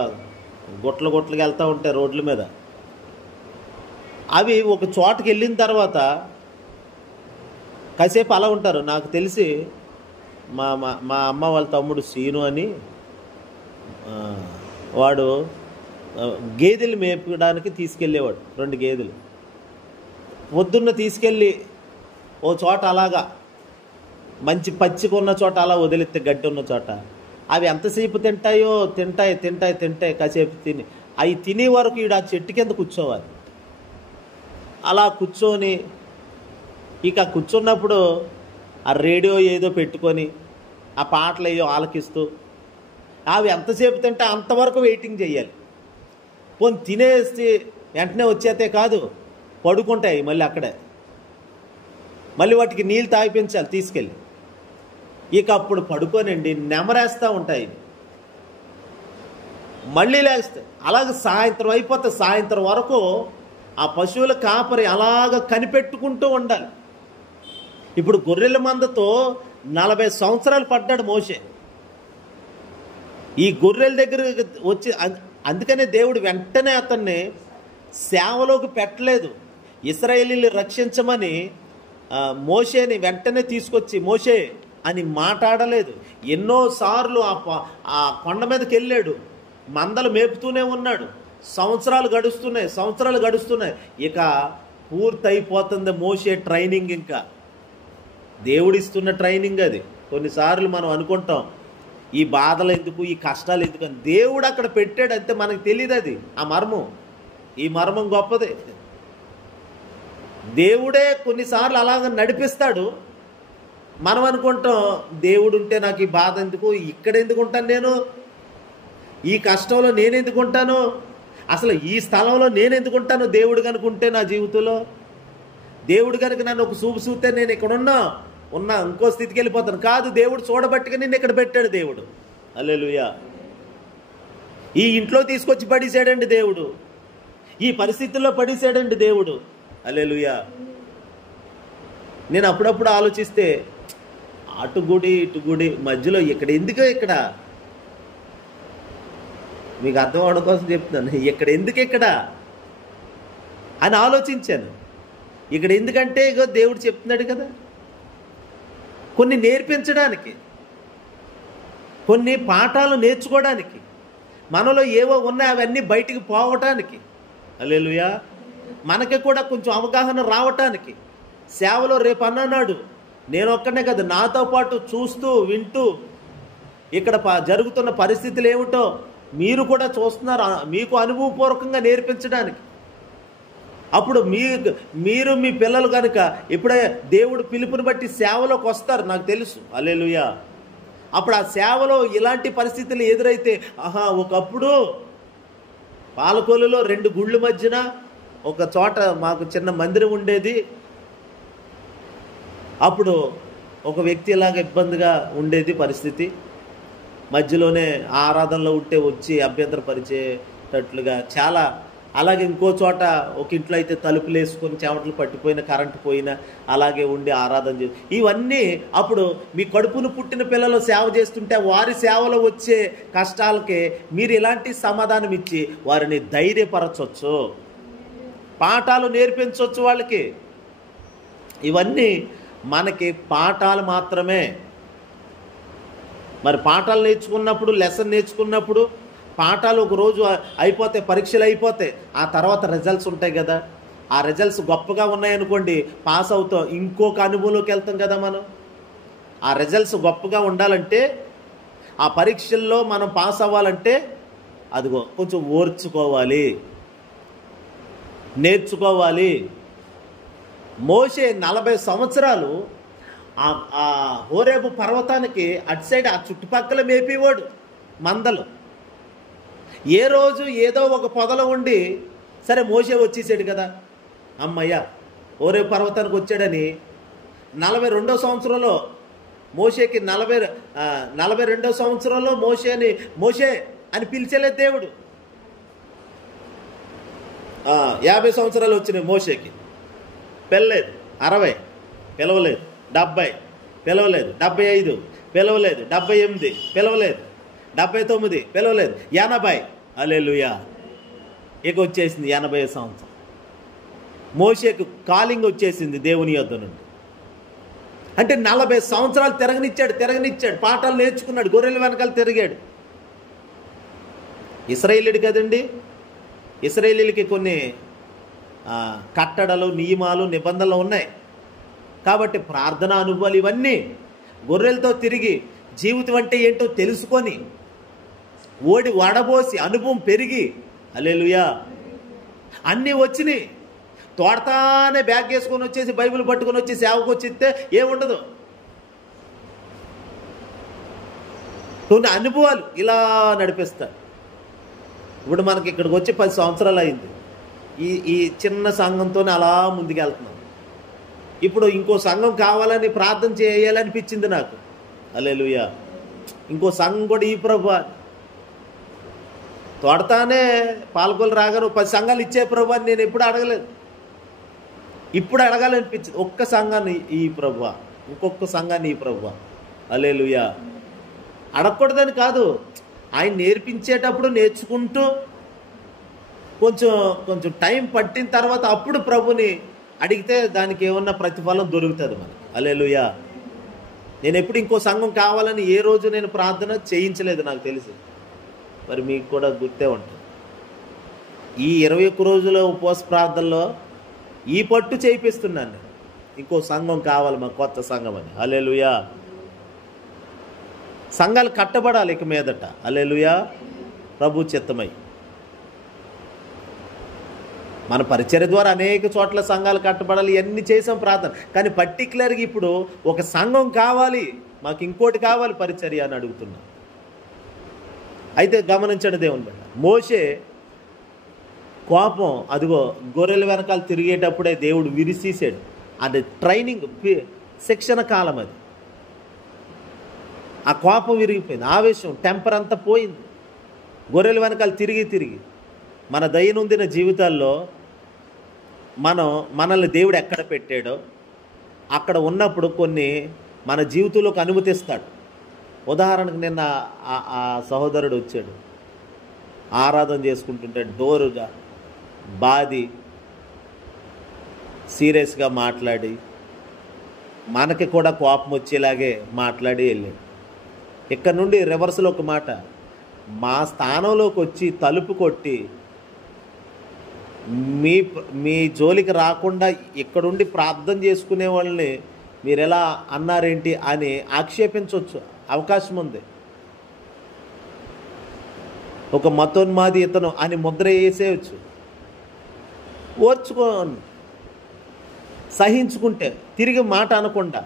గుట్లకి వెళ్తూ ఉంటాయి రోడ్ల మీద. అవి ఒక చోటకి వెళ్ళిన తర్వాత కాసేపు అలా ఉంటారు. నాకు తెలిసి మా అమ్మ వాళ్ళ తమ్ముడు సీను అని వాడు గేదెలు మేపడానికి తీసుకెళ్ళేవాడు. 2 గేదెలు పొద్దున్న తీసుకెళ్ళి ఓ చోట అలాగా మంచి పచ్చిక ఉన్న చోట అలా వదిలితే గడ్డి ఉన్న చోట అవి ఎంతసేపు తింటాయి కాసేపు అవి తినే వరకు ఈడు ఆ చెట్టు కింద కూర్చోవాలి. అలా కూర్చొని ఇక కూర్చున్నప్పుడు ఆ రేడియో ఏదో పెట్టుకొని ఆ పాటలు ఏయో ఆలకిస్తూ అవి ఎంతసేపు తింటే అంతవరకు వెయిటింగ్ చేయాలి. పోనీ తినేసి వెంటనే వచ్చేతే కాదు, పడుకుంటాయి మళ్ళీ అక్కడే. మళ్ళీ వాటికి నీళ్ళు తాగిపించాలి తీసుకెళ్ళి. ఇక అప్పుడు పడుకోనండి నెమరేస్తూ ఉంటాయి. మళ్ళీ లేస్తాయి. అలాగే సాయంత్రం అయిపోతే సాయంత్రం వరకు ఆ పశువుల కాపరి అలాగ కనిపెట్టుకుంటూ ఉండాలి. ఇప్పుడు గొర్రెల మందతో 40 సంవత్సరాలు పడ్డాడు మోషే. ఈ గొర్రెల దగ్గర వచ్చి అందుకనే దేవుడు వెంటనే అతన్ని సేవలోకి పెట్టలేదు. ఇశ్రాయేలీయులు రక్షించమని మోషేని వెంటనే తీసుకొచ్చి మోషే అని మాట్లాడలేదు. ఎన్నోసార్లు ఆ కొండ మీదకి వెళ్ళాడు, మందలు మేపుతూనే ఉన్నాడు, సంవత్సరాలు గడుస్తున్నాయి. ఇక పూర్తయిపోతుంది మోషే ట్రైనింగ్. ఇంకా దేవుడిస్తున్న ట్రైనింగ్ అది. కొన్నిసార్లు మనం అనుకుంటాం ఈ బాధలు ఎందుకు, ఈ కష్టాలు ఎందుకు అని. దేవుడు అక్కడ పెట్టాడు అంతే, మనకు తెలియదు అది. ఆ మర్మం, ఈ మర్మం గొప్పదే. దేవుడే కొన్నిసార్లు అలాగ నడిపిస్తాడు. మనం అనుకుంటాం దేవుడు ఉంటే నాకు ఈ బాధ ఎందుకు, ఇక్కడ ఎందుకు ఉంటాను నేను, ఈ కష్టంలో నేను ఎందుకు ఉంటాను, అసలు ఈ స్థలంలో నేను ఎందుకు ఉంటాను దేవుడు కనుక ఉంటే నా జీవితంలో. దేవుడు కనుక నన్ను ఒక చూపు చూస్తే నేను ఇక్కడ ఉన్నా ఇంకో స్థితికి వెళ్ళిపోతాను. కాదు, దేవుడు చూడబట్టిగా నిన్ను ఇక్కడ పెట్టాడు దేవుడు. హల్లెలూయా. ఈ ఇంట్లో తీసుకొచ్చి పడేసాడండి దేవుడు, ఈ పరిస్థితుల్లో పడేసాడండి దేవుడు. హల్లెలూయా. నేను అప్పుడప్పుడు ఆలోచిస్తే అటు గుడి మధ్యలో ఇక్కడ ఎందుకు, ఇక్కడ మీకు అర్థం అవడం కోసం చెప్తున్నాను, ఇక్కడ అని ఆలోచించాను. ఇక్కడ ఎందుకంటే ఇగో దేవుడు చెప్తున్నాడు కదా, కొన్ని నేర్పించడానికి, కొన్ని పాఠాలు నేర్చుకోవడానికి, మనలో ఏవో ఉన్నాయి అవన్నీ బయటికి పోవటానికి. హల్లెలూయా. మనకి కూడా కొంచెం అవగాహన రావటానికి. సేవలో రేపు అన్నాడు నేను ఒక్కనే కదా, నాతో పాటు చూస్తూ వింటూ ఇక్కడ జరుగుతున్న పరిస్థితులు ఏమిటో మీరు కూడా చూస్తున్నారు, మీకు అనుభవపూర్వకంగా నేర్పించడానికి. అప్పుడు మీరు మీ పిల్లలు కనుక ఇప్పుడే దేవుడు పిలుపుని బట్టి సేవలోకి వస్తారు, నాకు తెలుసు. హల్లెలూయా. అప్పుడు ఆ సేవలో ఇలాంటి పరిస్థితులు ఎదురైతే, ఒకప్పుడు పాలకొల్లులో 2 గుళ్ళ మధ్యన ఒక చోట మాకు చిన్న మందిరం ఉండేది. అప్పుడు ఒక వ్యక్తి ఇలాగ ఇబ్బందిగా ఉండేది పరిస్థితి. మధ్యలోనే ఆరాధనలో ఉంటే వచ్చి అభ్యంతరపరిచేటట్లుగా చాలా. అలాగే ఇంకో చోట ఒక ఇంట్లో అయితే తలుపులు వేసుకొని చెమటలు పట్టిపోయిన, కరెంటు పోయినా అలాగే ఉండి ఆరాధన చేసి, ఇవన్నీ అప్పుడు మీ కడుపును పుట్టిన పిల్లలు సేవ చేస్తుంటే వారి సేవలో వచ్చే కష్టాలకే మీరు ఇలాంటి సమాధానం ఇచ్చి వారిని ధైర్యపరచవచ్చు, పాఠాలు నేర్పించవచ్చు వాళ్ళకి. ఇవన్నీ మనకి పాఠాలు మాత్రమే. మరి పాఠాలు నేర్చుకున్నప్పుడు, లెసన్ నేర్చుకున్నప్పుడు, పాఠాలు ఒక రోజు అయిపోతాయి, పరీక్షలు అయిపోతాయి, ఆ తర్వాత రిజల్ట్స్ ఉంటాయి కదా. ఆ రిజల్ట్స్ గొప్పగా ఉన్నాయనుకోండి, పాస్ అవుతాం, ఇంకొక అనుభవంలోకి వెళ్తాం కదా మనం. ఆ రిజల్ట్స్ గొప్పగా ఉండాలంటే, ఆ పరీక్షల్లో మనం పాస్ అవ్వాలంటే అదిగో కొంచెం ఓర్చుకోవాలి, నేర్చుకోవాలి. మోషే 40 సంవత్సరాలు ఆ హోరేబు పర్వతానికి అటు సైడ్ ఆ చుట్టుపక్కల మేపేవాడు మందలు. ఏ రోజు ఏదో ఒక పొదలో ఉండి, సరే మోషే వచ్చేసాడు కదా, అమ్మయ్య హోరేబు పర్వతానికి వచ్చాడని 42వ సంవత్సరంలో మోషేకి 42వ సంవత్సరంలో మోషే అని పిలిచలేదు దేవుడు. 50 సంవత్సరాలు వచ్చినాయి మోషేకి, పిలలేదు. 60 పిలవలేదు, 70 పిలవలేదు, 75 పిలవలేదు, 78 పిలవలేదు, 79 పిలవలేదు, 80. హల్లెలూయా. ఇక వచ్చేసింది 80 సంవత్సరం. మోషేకు కాలింగ్ వచ్చేసింది దేవుని యొద్ద నుండి. అంటే 40 సంవత్సరాలు తిరగనిచ్చాడు, పాఠాలు నేర్చుకున్నాడు, గొర్రెల వెనకాల తిరిగాడు. ఇశ్రాయేలీయుడు కదండి, ఇశ్రాయేలీయులకి కొన్ని కట్టడలు, నియమాలు, నిబంధనలు ఉన్నాయి కాబట్టి ప్రార్థనా అనుభవాలు ఇవన్నీ గొర్రెలతో తిరిగి జీవితం అంటే ఏంటో తెలుసుకొని వడబోసి అనుభవం పెరిగి, హల్లెలూయా, అన్నీ వచ్చినాయి. తోడతానే బ్యాగ్ వేసుకొని వచ్చేసి బైబిల్ పట్టుకొని వచ్చి సేవకు వచ్చిస్తే ఏముండదు. కొన్ని అనుభవాలు ఇలా నడిపిస్తారు. ఇప్పుడు మనకి ఇక్కడికి వచ్చి 10 సంవత్సరాలు అయింది. ఈ చిన్న సంఘంతోనే అలా ముందుకెళ్తున్నాం. ఇప్పుడు ఇంకో సంఘం కావాలని ప్రార్థన చేయాలనిపించింది నాకు. హల్లెలూయా. ఇంకో సంఘం కూడా ఈ ప్రభువా, తోడతానే పాల్గొలు రాగాను 10 సంఘాలు ఇచ్చే ప్రభు అని నేను ఎప్పుడు అడగలేదు. ఇప్పుడు అడగాలనిపించింది, ఒక్క సంఘాన్ని ఈ ప్రభువా, ఇంకొక సంఘాన్ని ఈ ప్రభువా. హల్లెలూయా. అడగకూడదని కాదు, ఆయన నేర్పించేటప్పుడు నేర్చుకుంటూ కొంచెం టైం పట్టిన తర్వాత అప్పుడు ప్రభుని అడిగితే దానికి ఏమన్నా ప్రతిఫలం దొరుకుతుంది మనకి. హల్లెలూయా. నేను ఎప్పుడు ఇంకో సంఘం కావాలని ఏ రోజు నేను ప్రార్థన చేయించలేదు, నాకు తెలిసి. మరి మీకు కూడా గుర్తే ఉంటుంది. ఈ 21 రోజుల ఉపవాస ప్రార్థనలో ఈ పట్టు చేయిస్తున్నాను. ఇంకో సంఘం కావాలి, మా కొత్త సంఘం అని. హల్లెలూయా. సంఘాలు కట్టబడాలి ఇక మీదట. హల్లెలూయా. ప్రభు చిత్తమై మన పరిచర్య ద్వారా అనేక చోట్ల సంఘాలు కట్టబడాలి. ఇవన్నీ చేసాం ప్రార్థన. కానీ పర్టికులర్గా ఇప్పుడు ఒక సంఘం కావాలి, మాకు ఇంకోటి కావాలి పరిచర్య అని అడుగుతున్నా. అయితే గమనించండి దేవుని బిడ్డ, మోషే కోపం అదిగో గొర్రెల వెనకాల తిరిగేటప్పుడే దేవుడు విరిసేసాడు. అది ట్రైనింగ్, శిక్షణ కాలం. అది ఆ కోపం విరిగిపోయింది, ఆవేశం, టెంపర్ అంతా పోయింది. గొర్రెల వెనకాల తిరిగి మన దైనందిన జీవితాల్లో మనల్ని దేవుడు ఎక్కడ పెట్టాడో అక్కడ ఉన్నప్పుడు కొన్ని మన జీవితంలోకి అనుమతిస్తాడు. ఉదాహరణకు నిన్న ఆ సహోదరుడు వచ్చాడు, ఆరాధన చేసుకుంటుంటే డోరుగా బాది సీరియస్గా మాట్లాడి మనకి కూడా కోపం వచ్చేలాగే మాట్లాడి వెళ్ళాడు. ఇక్కడ నుండి రివర్స్లో ఒక మాట, మా స్థానంలోకి వచ్చి తలుపు కొట్టి మీ జోలికి రాకుండా ఇక్కడుండి ప్రార్థన చేసుకునే వాళ్ళని మీరు ఎలా అన్నారేంటి అని ఆక్షేపించవచ్చు, అవకాశం ఉంది. ఒక మతోన్మాది ఇతను అని ముద్ర వేసేయచ్చు. ఓర్చుకోండి, సహించుకుంటే, తిరిగి మాట అనకుండా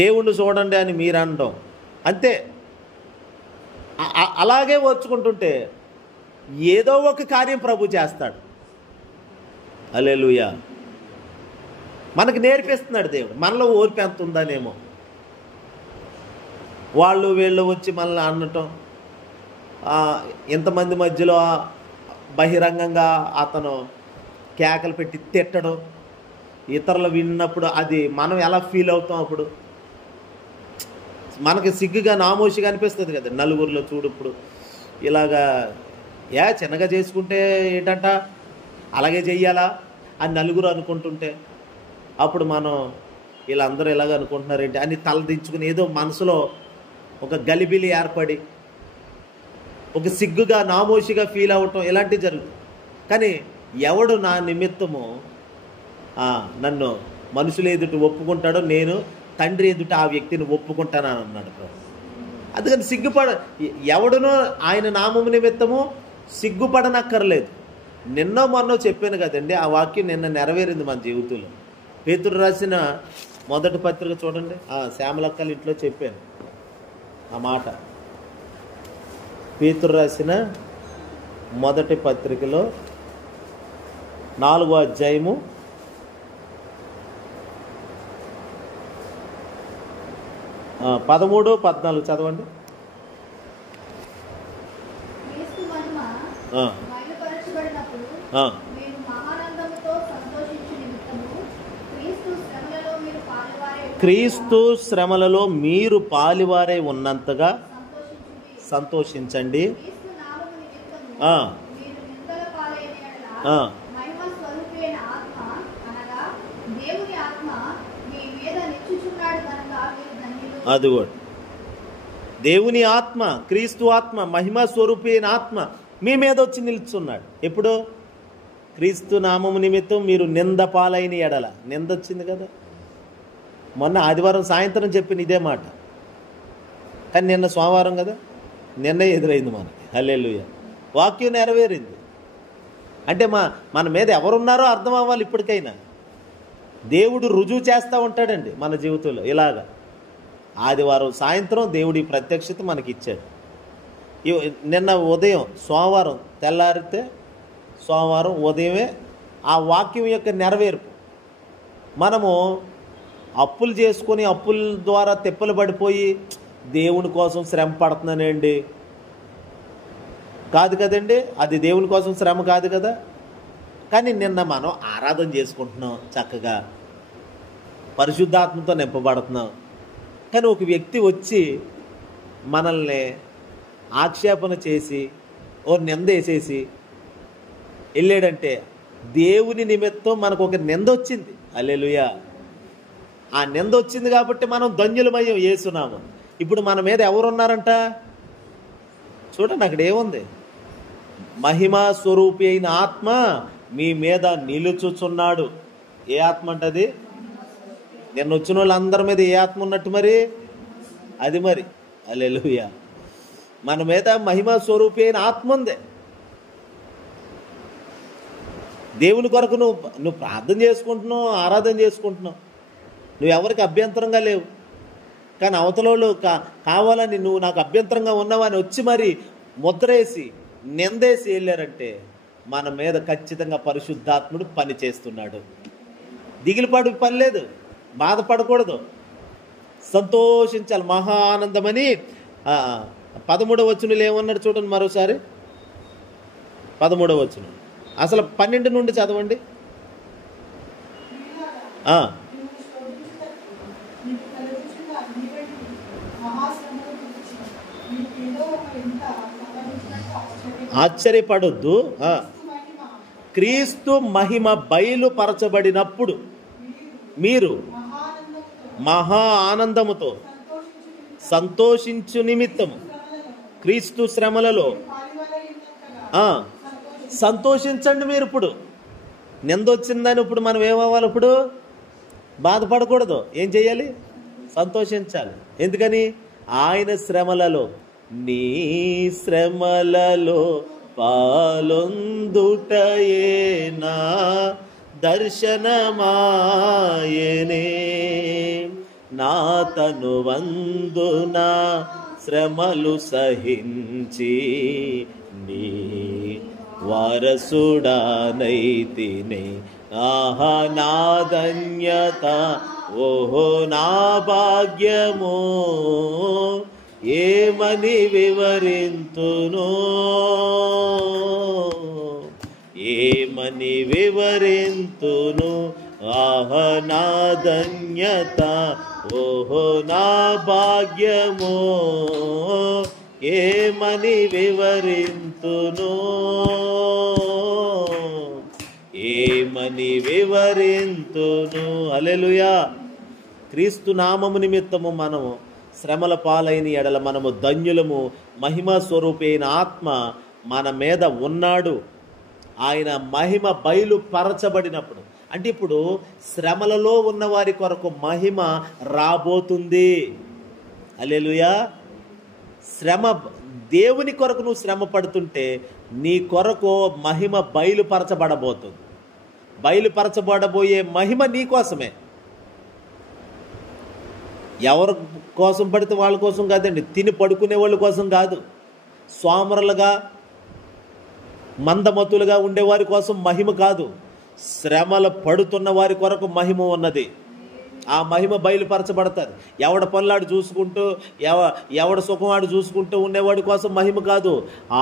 దేవుణ్ణి చూడండి అని మీరు అనడం అంతే. అలాగే ఓర్చుకుంటుంటే ఏదో ఒక కార్యం ప్రభు చేస్తాడు. హల్లెలూయా. మనకు నేర్పిస్తున్నాడు దేవుడు. మనలో ఓర్పు ఎంత ఉందనేమో. వాళ్ళు వీళ్ళు వచ్చి మనల్ని అనటం, ఇంతమంది మధ్యలో బహిరంగంగా అతను కేకలు పెట్టి తిట్టడం, ఇతరులు విన్నప్పుడు అది మనం ఎలా ఫీల్ అవుతాం? అప్పుడు మనకి సిగ్గుగా నామోషిగా అనిపిస్తుంది కదా. నలుగురిలో చూడు ఇప్పుడు ఇలాగా చిన్నగా చేసుకుంటే ఏంటంట, అలాగే చెయ్యాలా అని నలుగురు అనుకుంటుంటే అప్పుడు మనం వీళ్ళందరూ ఇలాగ అనుకుంటున్నారేంటి అని తలదించుకుని ఏదో మనసులో ఒక గలిబిలి ఏర్పడి ఒక సిగ్గుగా నామోషిగా ఫీల్ అవ్వటం ఇలాంటివి జరుగుతుంది. కానీ ఎవడు నా నిమిత్తము నన్ను మనుషులు ఎదుట ఒప్పుకుంటాడో నేను తండ్రి ఎదుట ఆ వ్యక్తిని ఒప్పుకుంటానని అన్నాడు ప్రభు. అందుకని ఎవడునో ఆయన నామము నిమిత్తము సిగ్గుపడనక్కర్లేదు. నిన్నో మొన్నో చెప్పాను కదండి, ఆ వాక్యం నిన్న నెరవేరింది మన జీవితంలో. పేతురు రాసిన మొదటి పత్రిక చూడండి, శ్యామలక్కల ఇంట్లో చెప్పాను ఆ మాట. పేతురు రాసిన మొదటి పత్రికలో 4వ అధ్యాయము 13, 14 చదవండి. క్రీస్తు శ్రమలలో మీరు పాలివారై ఉన్నంతగా సంతోషించండి. అది కూడా దేవుని ఆత్మ, క్రీస్తు ఆత్మ, మహిమ స్వరూపైన ఆత్మ మీ మీద వచ్చి నిలుచున్నాడు. ఎప్పుడు? క్రీస్తు నామము నిమిత్తం మీరు నింద పాలైన ఎడల. నింద వచ్చింది కదా. మొన్న ఆదివారం సాయంత్రం చెప్పిన ఇదే మాట, కానీ నిన్న సోమవారం కదా, నిన్న ఎదురైంది మనకి. హల్లెలూయా. వాక్యం నెరవేరింది. అంటే మన మీద ఎవరున్నారో అర్థం అవ్వాలి. ఇప్పటికైనా దేవుడు రుజువు చేస్తూ ఉంటాడండి మన జీవితంలో. ఇలాగా ఆదివారం సాయంత్రం దేవుడి ప్రత్యక్షత మనకి ఇచ్చాడు. నిన్న ఉదయం సోమవారం తెల్లారితే సోమవారం ఉదయమే ఆ వాక్యం యొక్క నెరవేర్పు. మనము అప్పులు చేసుకొని అప్పుల ద్వారా తిప్పలు పడిపోయి దేవుని కోసం శ్రమ పడుతున్నానండి కాదు కదండి. అది దేవుని కోసం శ్రమ కాదు కదా. కానీ నిన్న మనం ఆరాధన చేసుకుంటున్నాం, చక్కగా పరిశుద్ధాత్మతో నింపబడుతున్నాం. కానీ ఒక వ్యక్తి వచ్చి మనల్ని ఆక్షేపణ చేసి ఓ నింద వేసేసి వెళ్ళాడంటే దేవుని నిమిత్తం మనకు ఒక నింద వచ్చింది. హల్లెలూయా. ఆ నింద వచ్చింది కాబట్టి మనం ధన్యులమయ్యం యేసునామం. ఇప్పుడు మన మీద ఎవరున్నారంట చూడండి, అక్కడ ఏముంది? మహిమా స్వరూపి అయిన ఆత్మ మీ మీద నిలుచుచున్నాడు. ఏ ఆత్మ అంటది? నిన్న వచ్చిన వాళ్ళందరి మీద ఏ ఆత్మ ఉన్నట్టు మరి? అది మరి హల్లెలూయా. మన మీద మహిమా స్వరూపి అయిన ఆత్మ ఉంది. దేవుని కొరకు నువ్వు ప్రార్థన చేసుకుంటున్నావు, ఆరాధన చేసుకుంటున్నావు, నువ్వు ఎవరికి అభ్యంతరంగా లేవు. కానీ అవతలోళ్ళు కావాలని నువ్వు నాకు అభ్యంతరంగా ఉన్నావని వచ్చి మరి ముద్రేసి నిందేసి వెళ్ళారంటే మన మీద ఖచ్చితంగా పరిశుద్ధాత్ముడు పని చేస్తున్నాడు. దిగిలిపడి పని లేదు, బాధపడకూడదు, సంతోషించాలి. మహా ఆనందమని 13వ వచనంలో ఏమన్నాడు చూడండి మరోసారి. 13వ వచనం అసలు 12 నుండి చదవండి. ఆశ్చర్యపడొద్దు. క్రీస్తు మహిమ బయలుపరచబడినప్పుడు మీరు మహా ఆనందముతో సంతోషించు నిమిత్తము క్రీస్తు శ్రమలలో సంతోషించండి. మీరు ఇప్పుడు నిందొచ్చిందని ఇప్పుడు మనం ఏమవ్వాలి? ఇప్పుడు బాధపడకూడదు. ఏం చేయాలి? సంతోషించాలి. ఎందుకని? ఆయన శ్రమలలో, నీ శ్రమలలో పాలొందుటయే నా దర్శనమాయనే. నా తనువందున శ్రమలు సహించి నీ వారసుడానైతినే. ఆహా నా ధన్యత, ఓహో నా భాగ్యమో, ఏమని వివరింతును, ఏమని వివరింతును. ఆహా నా ధన్యత, ఓహో నా భాగ్యమో, ఏమని వివరింతును, ఏమని వివరింతును. హల్లెలూయా. క్రీస్తు నామము నిమిత్తము మనము శ్రమల పాలైన ఎడల మనము ధన్యులము. మహిమ స్వరూపి అయిన ఆత్మ మన మీద ఉన్నాడు. ఆయన మహిమ బయలుపరచబడినప్పుడు అంటే ఇప్పుడు శ్రమలలో ఉన్న వారి కొరకు మహిమ రాబోతుంది. హల్లెలూయా. శ్రమ దేవుని కొరకు నువ్వు శ్రమ పడుతుంటే నీ కొరకు మహిమ బయలుపరచబడబోతుంది. బయలుపరచబడబోయే మహిమ నీ కోసమే. ఎవరి కోసం పడితే వాళ్ళ కోసం కాదండి, తిని పడుకునే వాళ్ళ కోసం కాదు, స్వామరులుగా మందమతులుగా ఉండేవారి కోసం మహిమ కాదు, శ్రమలు పడుతున్న వారి కొరకు మహిమ ఉన్నది. ఆ మహిమ బయలుపరచబడుతుంది. ఎవడ పనులాడు చూసుకుంటూ ఎవడ సుఖమాడు చూసుకుంటూ ఉండేవాడి కోసం మహిమ కాదు,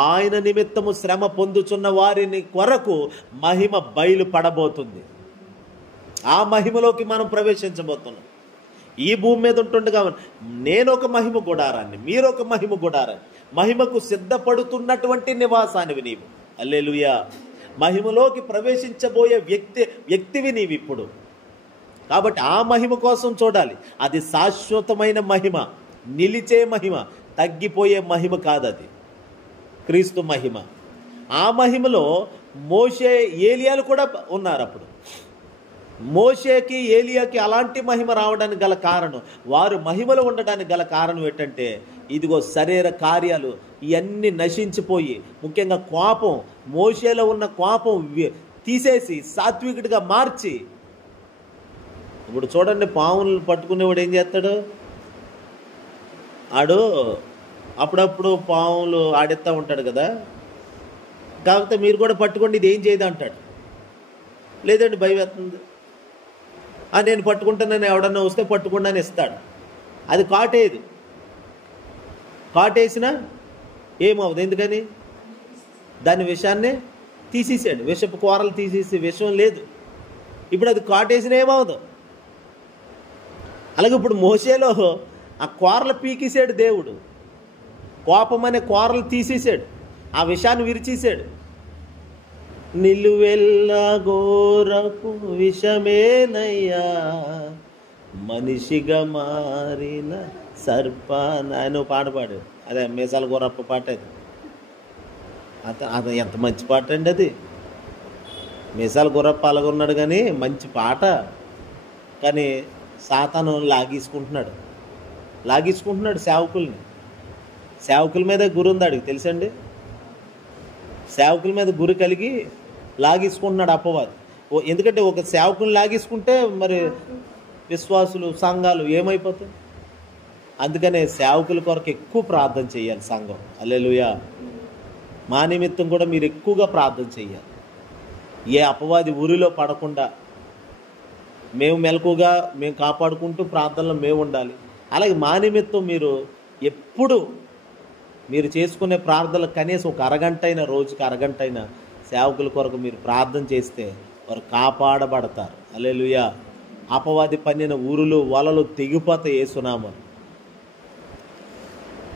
ఆయన నిమిత్తము శ్రమ పొందుతున్న వారిని కొరకు మహిమ బయలుపడబోతుంది. ఆ మహిమలోకి మనం ప్రవేశించబోతున్నాం. ఈ భూమి మీద ఉంటుండగా నేను ఒక మహిమ గుడారాన్ని, మీరు ఒక మహిమ గుడారాన్ని, మహిమకు సిద్ధపడుతున్నటువంటి నివాసానివి నీవు. హల్లెలూయా. మహిమలోకి ప్రవేశించబోయే వ్యక్తివి నీవు ఇప్పుడు. కాబట్టి ఆ మహిమ కోసం చూడాలి. అది శాశ్వతమైన మహిమ, నిలిచే మహిమ, తగ్గిపోయే మహిమ కాదు. అది క్రీస్తు మహిమ. ఆ మహిమలో మోషే, ఏలియాలు కూడా ఉన్నారు. అప్పుడు మోషేకి, ఏలియాకి అలాంటి మహిమ రావడానికి గల కారణం, వారు మహిమలో ఉండడానికి గల కారణం ఏంటంటే ఇదిగో శరీర కార్యాలు ఇవన్నీ నశించిపోయి, ముఖ్యంగా కోపం, మోషేలో ఉన్న కోపం తీసేసి సాత్వికుడిగా మార్చి. ఇప్పుడు చూడండి, పావులు పట్టుకునేవాడు ఏం చేస్తాడు? ఆడు అప్పుడప్పుడు పావులు ఆడెత్తా ఉంటాడు కదా, కాకపోతే మీరు కూడా పట్టుకోండి, ఇది ఏం చేయదు అంటాడు. లేదండి భయం వేస్తుంది, నేను పట్టుకుంటానని ఎవడన్నా వస్తే పట్టుకుండా అని ఇస్తాడు. అది కాటేది, కాటేసినా ఏమవుతుంది? ఎందుకని? దాని విషాన్ని తీసేసాడు, విషపు కూరలు తీసేసి విషం లేదు. ఇప్పుడు అది కాటేసినా ఏమవుదు. అలాగే ఇప్పుడు మోషేలో ఆ కూరలు పీకేసాడు దేవుడు, కోపం అనే కూరలు తీసేసాడు, ఆ విషాన్ని విరిచేసాడు. నిలువెల్ల ఘోరపు విషమేనయ్యా, మనిషిగా మారిన సర్ప. ఆయన పాట పాడాడు, అదే మీసాల గోరప్ప పాట. అది అది ఎంత మంచి పాట అండి అది. మీసాలు గుర్రపు పాల్గొన్నాడు కానీ మంచి పాట. కానీ సాతాను లాగేసుకుంటున్నాడు సేవకుల్ని. సేవకుల మీద గురి ఉంది ఆడికి తెలుసండి. సేవకుల మీద గురి కలిగి లాగేసుకుంటున్నాడు అపవాది. ఎందుకంటే ఒక సేవకుని లాగేసుకుంటే మరి విశ్వాసులు సంఘాలు ఏమైపోతాయి. అందుకనే సేవకుల కొరకు ఎక్కువ ప్రార్థన చేయాలి సంఘం. హల్లెలూయా. మా నిమిత్తం కూడా మీరు ఎక్కువగా ప్రార్థన చేయాలి. ఏ అపవాది ఊరిలో పడకుండా మేము మెలకుగా మేము కాపాడుకుంటూ ప్రార్థనలో మేము ఉండాలి. అలాగే మా నిమిత్తం మీరు ఎప్పుడు మీరు చేసుకునే ప్రార్థనలు కనీసం ఒక అరగంట అయినా, రోజుకి అరగంట అయినా సేవకుల కొరకు మీరు ప్రార్థన చేస్తే వారు కాపాడబడతారు. హల్లెలూయా. అపవాది పన్నిన ఊరులు వలలు తెగిపోతాయి యేసునామం.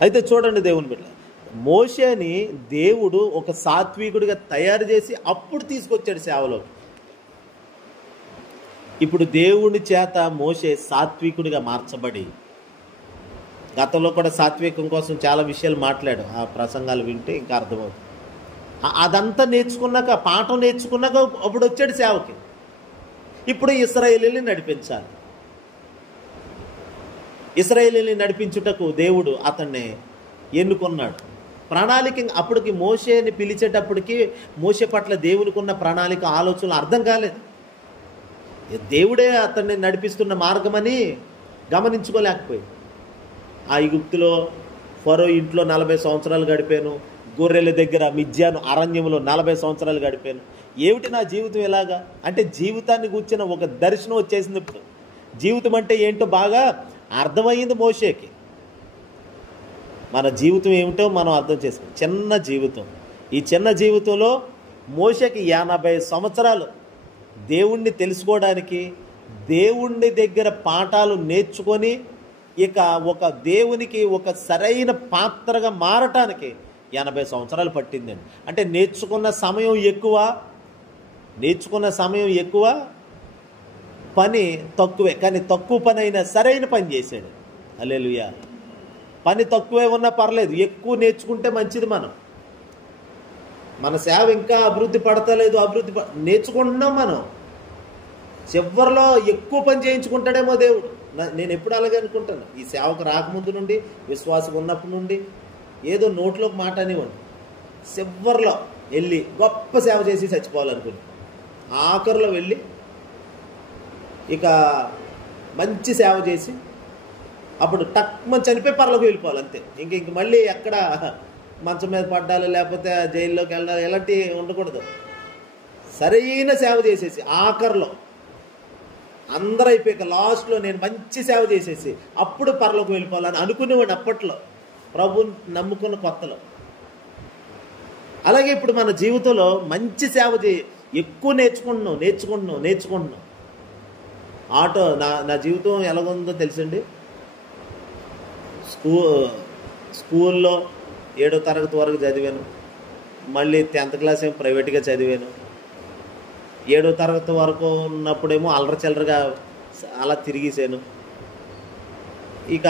అయితే చూడండి దేవుని బిడ్డ, మోషేని దేవుడు ఒక సాత్వికుడిగా తయారు చేసి అప్పుడు తీసుకొచ్చాడు సేవలో. ఇప్పుడు దేవుని చేత మోషే సాత్వికుడిగా మార్చబడి, గతంలో కూడా సాత్వికం కోసం చాలా విషయాలు మాట్లాడు. ఆ ప్రసంగాలు వింటే ఇంకా అర్థమవుతుంది. అదంతా నేర్చుకున్నాక, పాఠం నేర్చుకున్నాక అప్పుడు వచ్చాడు సేవకి. ఇప్పుడు ఇశ్రాయేలీని నడిపించాలి. ఇశ్రాయేలీని నడిపించుటకు దేవుడు అతన్ని ఎన్నుకున్నాడు. ప్రణాళిక అప్పటికి మోషేని పిలిచేటప్పటికి మోషే పట్ల దేవునికి ఉన్న ప్రణాళిక, ఆలోచనలు అర్థం కాలేదు. దేవుడే అతన్ని నడిపిస్తున్న మార్గమని గమనించుకోలేకపోయింది. ఆ ఐగుప్తులో ఫరో ఇంట్లో 40 సంవత్సరాలు గడిపాను, గొర్రెల దగ్గర మిద్యాను అరణ్యంలో 40 సంవత్సరాలు గడిపాను. ఏమిటి నా జీవితం ఎలాగా అంటే జీవితాన్ని కూర్చిన ఒక దర్శనం వచ్చేసింది. ఇప్పుడు జీవితం అంటే ఏంటో బాగా అర్థమయ్యింది మోషేకి. మన జీవితం ఏమిటో మనం అర్థం చేసుకున్నాం. చిన్న జీవితం. ఈ చిన్న జీవితంలో మోషేకి 80 సంవత్సరాలు దేవుణ్ణి తెలుసుకోవడానికి, దేవుణ్ణి దగ్గర పాఠాలు నేర్చుకొని ఇక ఒక దేవునికి ఒక సరైన పాత్రగా మారటానికి 80 సంవత్సరాలు పట్టిందండి. అంటే నేర్చుకున్న సమయం ఎక్కువ, పని తక్కువే. కానీ తక్కువ పని అయినా సరైన పని చేశాడు. హల్లెలూయా. పని తక్కువే ఉన్నా పర్లేదు, ఎక్కువ నేర్చుకుంటే మంచిది. మన సేవ ఇంకా అభివృద్ధి పడతలేదు, నేర్చుకుంటున్నాం. మనం చివరిలో ఎక్కువ పని చేయించుకుంటాడేమో దేవుడు. నేను ఎప్పుడు అలాగే అనుకుంటాను. ఈ సేవకు రాకముందు నుండి, విశ్వాసం ఉన్నప్పటి నుండి ఏదో నోట్లోకి మాట అనేవాడు. చివరిలో వెళ్ళి గొప్ప సేవ చేసి చచ్చిపోవాలనుకుని, ఆఖరిలో వెళ్ళి ఇక మంచి సేవ చేసి అప్పుడు టక్మని చనిపోయి పరలోకి వెళ్ళిపోవాలి అంతే. ఇంక మళ్ళీ ఎక్కడ మంచం మీద పడ్డాలి, లేకపోతే జైల్లోకి వెళ్ళాలి, ఎలాంటివి ఉండకూడదు. సరైన సేవ చేసేసి ఆఖరిలో అందరూ అయిపోయాక లాస్ట్లో నేను మంచి సేవ చేసేసి అప్పుడు పరలోకి వెళ్ళిపోవాలని అనుకునేవాడు అప్పట్లో, ప్రభుని నమ్ముకున్న కొత్తలో. అలాగే ఇప్పుడు మన జీవితంలో మంచి సేవ ఎక్కువ నేర్చుకుంటున్నాం. ఆటో నా జీవితం ఎలాగుందో తెలుసండి. స్కూల్లో 7వ తరగతి వరకు చదివాను. మళ్ళీ 10th క్లాస్ ఏమో ప్రైవేట్గా చదివాను. 7వ తరగతి వరకు ఉన్నప్పుడేమో అల్లరచిల్లరగా అలా తిరిగేసాను. ఇక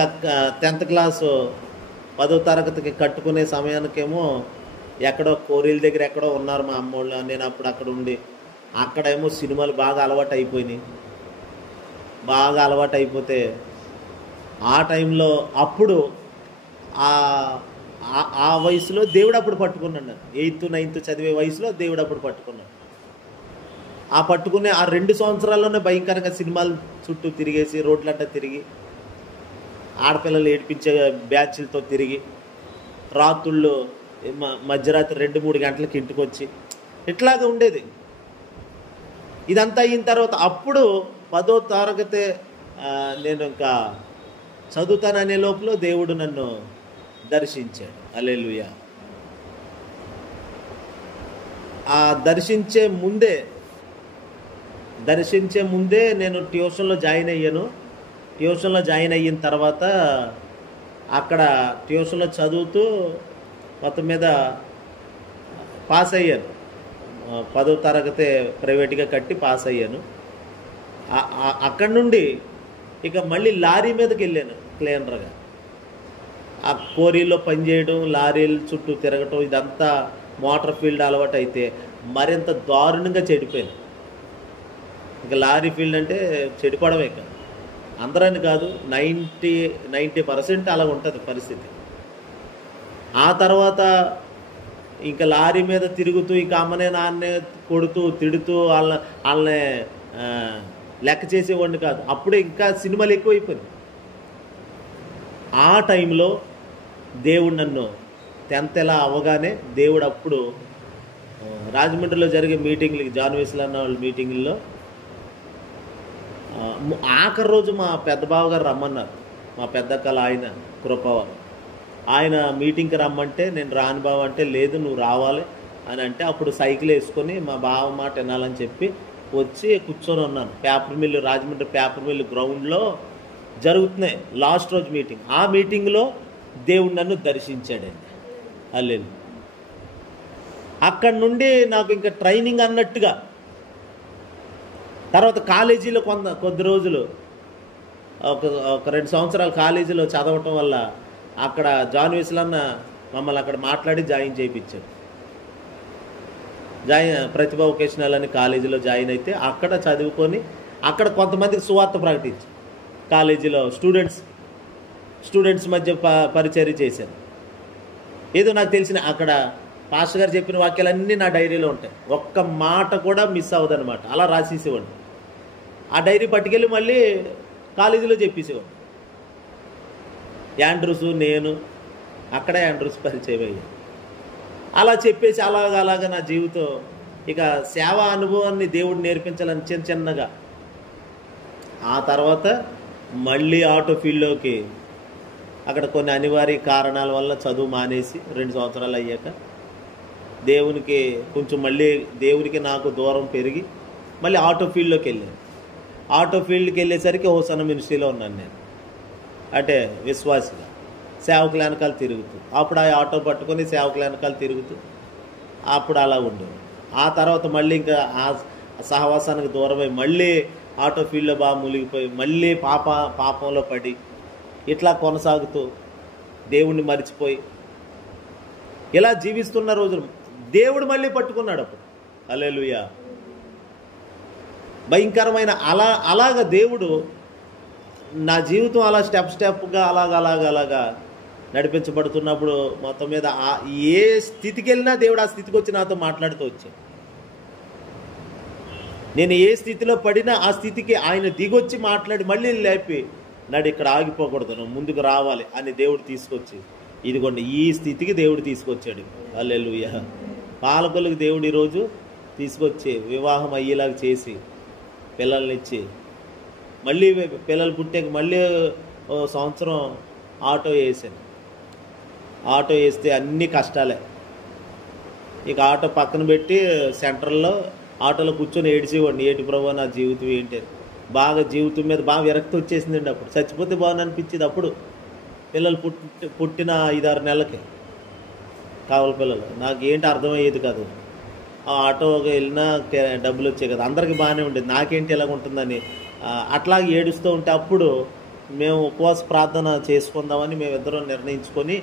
10th క్లాసు 10వ తరగతికి కట్టుకునే సమయానికేమో ఎక్కడో కోరీల దగ్గర ఎక్కడో ఉన్నారు మా అమ్మోళ్ళు. నేను అప్పుడు అక్కడ ఉండి అక్కడేమో సినిమాలు బాగా అలవాటు అయిపోతే ఆ టైంలో అప్పుడు ఆ వయసులో దేవుడు అప్పుడు పట్టుకున్నాడు నన్ను. 8th 9th చదివే వయసులో దేవుడు అప్పుడు పట్టుకున్నాడు. ఆ పట్టుకునే ఆ 2 సంవత్సరాల్లోనే భయంకరంగా సినిమాలు చుట్టూ తిరిగేసి, రోడ్లంతా తిరిగి, ఆడపిల్లలు ఏడిపించే బ్యాచ్లతో తిరిగి, రాత్రుళ్ళు మధ్యరాత్రి 2-3 గంటలకి ఇంటికి వచ్చి ఇట్లాగా ఉండేది. ఇదంతా అయిన తర్వాత అప్పుడు 10వ తరగతి నేను ఇంకా చదువుతాననే లోపల దేవుడు నన్ను దర్శించాడు. హల్లెలూయా. ఆ దర్శించే ముందే నేను ట్యూషన్లో జాయిన్ అయ్యాను. ట్యూషన్లో జాయిన్ అయిన తర్వాత అక్కడ ట్యూషన్లో చదువుతూ మొత్తం మీద పాస్ అయ్యాను. 10వ తరగతి ప్రైవేట్గా కట్టి పాస్ అయ్యాను. అక్కడి నుండి ఇక మళ్ళీ లారీ మీదకి వెళ్ళాను క్లీనర్గా. ఆ కోరీలో పనిచేయడం, లారీల చుట్టూ తిరగటం, ఇదంతా మోటార్ ఫీల్డ్ అలవాటు అయితే మరింత దారుణంగా చెడిపోయింది. ఇంకా లారీ ఫీల్డ్ అంటే చెడిపోవడమే కాదు, అందరని కాదు, 90% అలా ఉంటుంది పరిస్థితి. ఆ తర్వాత ఇంకా లారీ మీద తిరుగుతూ ఇంకా అమ్మనే నాన్నే కొడుతూ తిడుతూ వాళ్ళని లెక్క చేసేవాడిని కాదు. అప్పుడే ఇంకా సినిమాలు ఎక్కువైపోయినాయి. ఆ టైంలో దేవుడు నన్ను 10th ఎలా అవగానే దేవుడు అప్పుడు రాజమండ్రిలో జరిగే మీటింగ్లకి, జాన్ వెస్లీ అన్న వాళ్ళ మీటింగుల్లో ఆఖరి రోజు మా పెద్ద బావగారు రమ్మన్నారు. మా పెద్దక్కల ఆయన కృపవారు, ఆయన మీటింగ్కి రమ్మంటే నేను రాని బావ అంటే, లేదు నువ్వు రావాలి అని అంటే, అప్పుడు సైకిల్ వేసుకొని మా బావ మాట వినాలని చెప్పి వచ్చి కూర్చొని ఉన్నాను. Paper mill, Rajahmundry paper mill గ్రౌండ్లో జరుగుతున్నాయి లాస్ట్ రోజు మీటింగ్. ఆ మీటింగ్లో దేవుడు నన్ను దర్శించాడండి. అల్లెలు అక్కడి నుండి నాకు ఇంకా ట్రైనింగ్ అన్నట్టుగా. తర్వాత కాలేజీలో కొద్ది రోజులు ఒక 2 సంవత్సరాలు కాలేజీలో చదవటం వల్ల అక్కడ జాన్ వెస్లీ అన్న మమ్మల్ని అక్కడ మాట్లాడి జాయిన్ చేయించాడు. ప్రతిభ వొకేషనల్ అని కాలేజీలో జాయిన్ అయితే అక్కడ చదువుకొని అక్కడ కొంతమందికి సువార్త ప్రకటించి కాలేజీలో స్టూడెంట్స్ మధ్య పరిచర్య చేశాను. ఏదో నాకు తెలిసిన అక్కడ పాస్టర్ గారు చెప్పిన వాక్యాలన్నీ నా డైరీలో ఉంటాయి, ఒక్క మాట కూడా మిస్ అవ్వదన్నమాట. అలా రాసేసేవాడిని. ఆ డైరీ పట్టుకెళ్ళి మళ్ళీ కాలేజీలో చెప్పేసేవాడు. యాండ్రూస్, నేను అక్కడే యాండ్రూస్ పరిచయం అయ్యాను. అలా చెప్పేసి అలాగా నా జీవితం ఇక సేవా అనుభవాన్ని దేవుడు నేర్పించాలని చిన్నగా. ఆ తర్వాత మళ్ళీ ఆటో ఫీల్డ్లోకి అక్కడ కొన్ని అనివార్య కారణాల వల్ల చదువు మానేసి 2 సంవత్సరాలు అయ్యాక దేవునికి కొంచెం మళ్ళీ దేవునికి నాకు దూరం పెరిగి మళ్ళీ ఆటో ఫీల్డ్లోకి వెళ్ళాను. ఆటో ఫీల్డ్కి వెళ్ళేసరికి హోసన్న మినిస్ట్రీలో ఉన్నాను నేను, అంటే విశ్వాసిగా సేవకుల వెనకాల తిరుగుతూ. అప్పుడు ఆ ఆటో పట్టుకొని సేవకుల వెనకాల తిరుగుతూ అప్పుడు అలా ఉండేది. ఆ తర్వాత మళ్ళీ ఇంకా ఆ సహవాసానికి దూరమై మళ్ళీ ఆటో ఫీల్డ్లో బాగా మునిగిపోయి మళ్ళీ పాపంలో పడి ఇట్లా కొనసాగుతూ దేవుణ్ణి మర్చిపోయి ఇలా జీవిస్తున్న రోజులు దేవుడు మళ్ళీ పట్టుకున్నాడు. అప్పుడు హల్లెలూయా, భయంకరమైన అలాగ దేవుడు నా జీవితం అలా స్టెప్గా అలాగా నడిపించబడుతున్నప్పుడు మొత్తం మీద ఏ స్థితికి వెళ్ళినా దేవుడు ఆ స్థితికి వచ్చి నాతో మాట్లాడుతూ వచ్చాడు. నేను ఏ స్థితిలో పడినా ఆ స్థితికి ఆయన దిగొచ్చి మాట్లాడి మళ్ళీ లేపి నాడు ఇక్కడ ఆగిపోకూడదు, నువ్వు ముందుకు రావాలి అని దేవుడు తీసుకొచ్చి ఇదిగోండి ఈ స్థితికి దేవుడు తీసుకొచ్చాడు. హల్లెలూయా. పాలకులకు దేవుడు ఈరోజు తీసుకొచ్చి వివాహం అయ్యేలాగా చేసి పిల్లల్ని ఇచ్చి మళ్ళీ పిల్లలు పుట్టాక మళ్ళీ సంవత్సరం ఆటో వేసాను. ఆటో వేస్తే అన్ని కష్టాలే. ఇక ఆటో పక్కన పెట్టి సెంటర్లో ఆటోలో కూర్చొని ఏడిచేవాడిని, ఏటి ప్రభు నా జీవితం ఏంటి, బాగా జీవితం మీద బాగా విరక్తి వచ్చేసిందండి. అప్పుడు చచ్చిపోతే బాగుంది అనిపించేది. అప్పుడు పిల్లలు పుట్టిన 5-6 నెలలకి కావాలి పిల్లలు, నాకేంటి అర్థమయ్యేది కాదు. ఆ ఆటోకి వెళ్ళినా డబ్బులు వచ్చాయి కదా, అందరికీ బాగానే ఉండేది, నాకేంటి ఎలాగ ఉంటుందని అట్లాగే ఏడుస్తూ ఉంటే అప్పుడు మేము ఉపవాస ప్రార్థన చేసుకుందామని మేమిద్దరం నిర్ణయించుకొని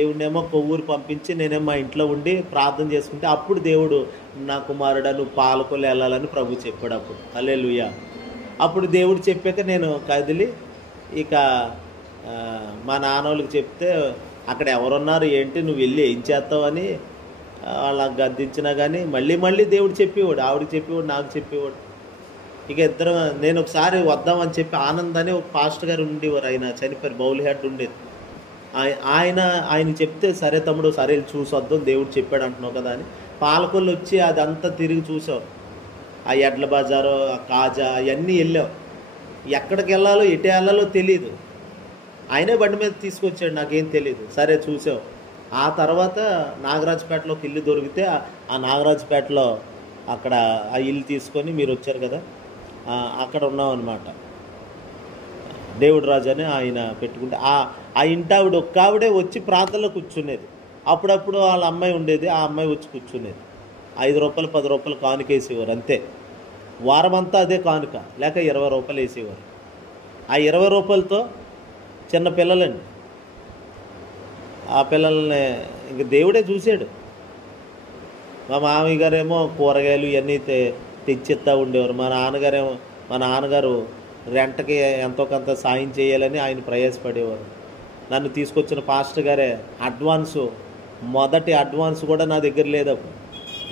ఏవునేమో కొవ్వూరు పంపించి నేనేమో మా ఇంట్లో ఉండి ప్రార్థన చేసుకుంటే అప్పుడు దేవుడు నా కుమారుడను పాలకొల్లు వెళ్ళాలని ప్రభు చెప్పాడు. అప్పుడు హల్లెలూయా. అప్పుడు దేవుడు చెప్పాక నేను కదిలి ఇక మా నాన్నోళ్ళకి చెప్తే అక్కడ ఎవరున్నారు ఏంటి నువ్వు వెళ్ళి ఏం చేస్తావు అని వాళ్ళకి గద్దించినా కానీ మళ్ళీ దేవుడు చెప్పేవాడు, ఆవిడకి చెప్పేవాడు, నాకు చెప్పేవాడు. ఇక ఇద్దరం నేను ఒకసారి వద్దామని చెప్పి ఆనందాన్ని ఒక పాస్టర్ గారు ఉండేవారు, ఆయన చనిపోయారు, బౌల్ హెడ్ ఉండేది. ఆయన చెప్తే సరే తమ్ముడు సరే చూసి వద్దాం దేవుడు చెప్పాడు అంటున్నావు కదా అని పాలకొల్లు వచ్చి అదంతా తిరిగి చూసాం. ఆ ఎడ్ల బజారు, ఆ కాజా అవన్నీ వెళ్ళాం. ఎక్కడికి వెళ్ళాలో ఎటు వెళ్ళాలో తెలియదు, ఆయనే బండి మీద తీసుకొచ్చాడు, నాకేం తెలియదు. సరే చూసాం. ఆ తర్వాత నాగరాజపేటలో ఒక ఇల్లు దొరికితే ఆ నాగరాజపేటలో అక్కడ ఆ ఇల్లు తీసుకొని మీరు వచ్చారు కదా అక్కడ ఉన్నాం అనమాట. దేవుడు రాజు అని ఆయన పెట్టుకుంటే ఆ ఇంటి ఆవిడ ఒక్క ఆవిడే వచ్చి ప్రాంతంలో కూర్చునేది. అప్పుడప్పుడు వాళ్ళ అమ్మాయి ఉండేది, ఆ అమ్మాయి వచ్చి కూర్చునేది. 5 రూపాయలు 10 రూపాయలు కానుక వేసేవారు అంతే. వారమంతా అదే కానుక, లేక 20 రూపాయలు వేసేవారు. ఆ 20 రూపాయలతో చిన్న పిల్లలండి, ఆ పిల్లల్ని ఇంక దేవుడే చూశాడు. మా మామయ్య గారేమో కూరగాయలు ఇవన్నీ తెచ్చిస్తా ఉండేవారు. మా నాన్నగారు రెంటకి ఎంతో కొంత సాయం చేయాలని ఆయన ప్రయాసపడేవారు. నన్ను తీసుకొచ్చిన పాస్టర్ గారే మొదటి అడ్వాన్స్ కూడా నా దగ్గర లేదు. అప్పుడు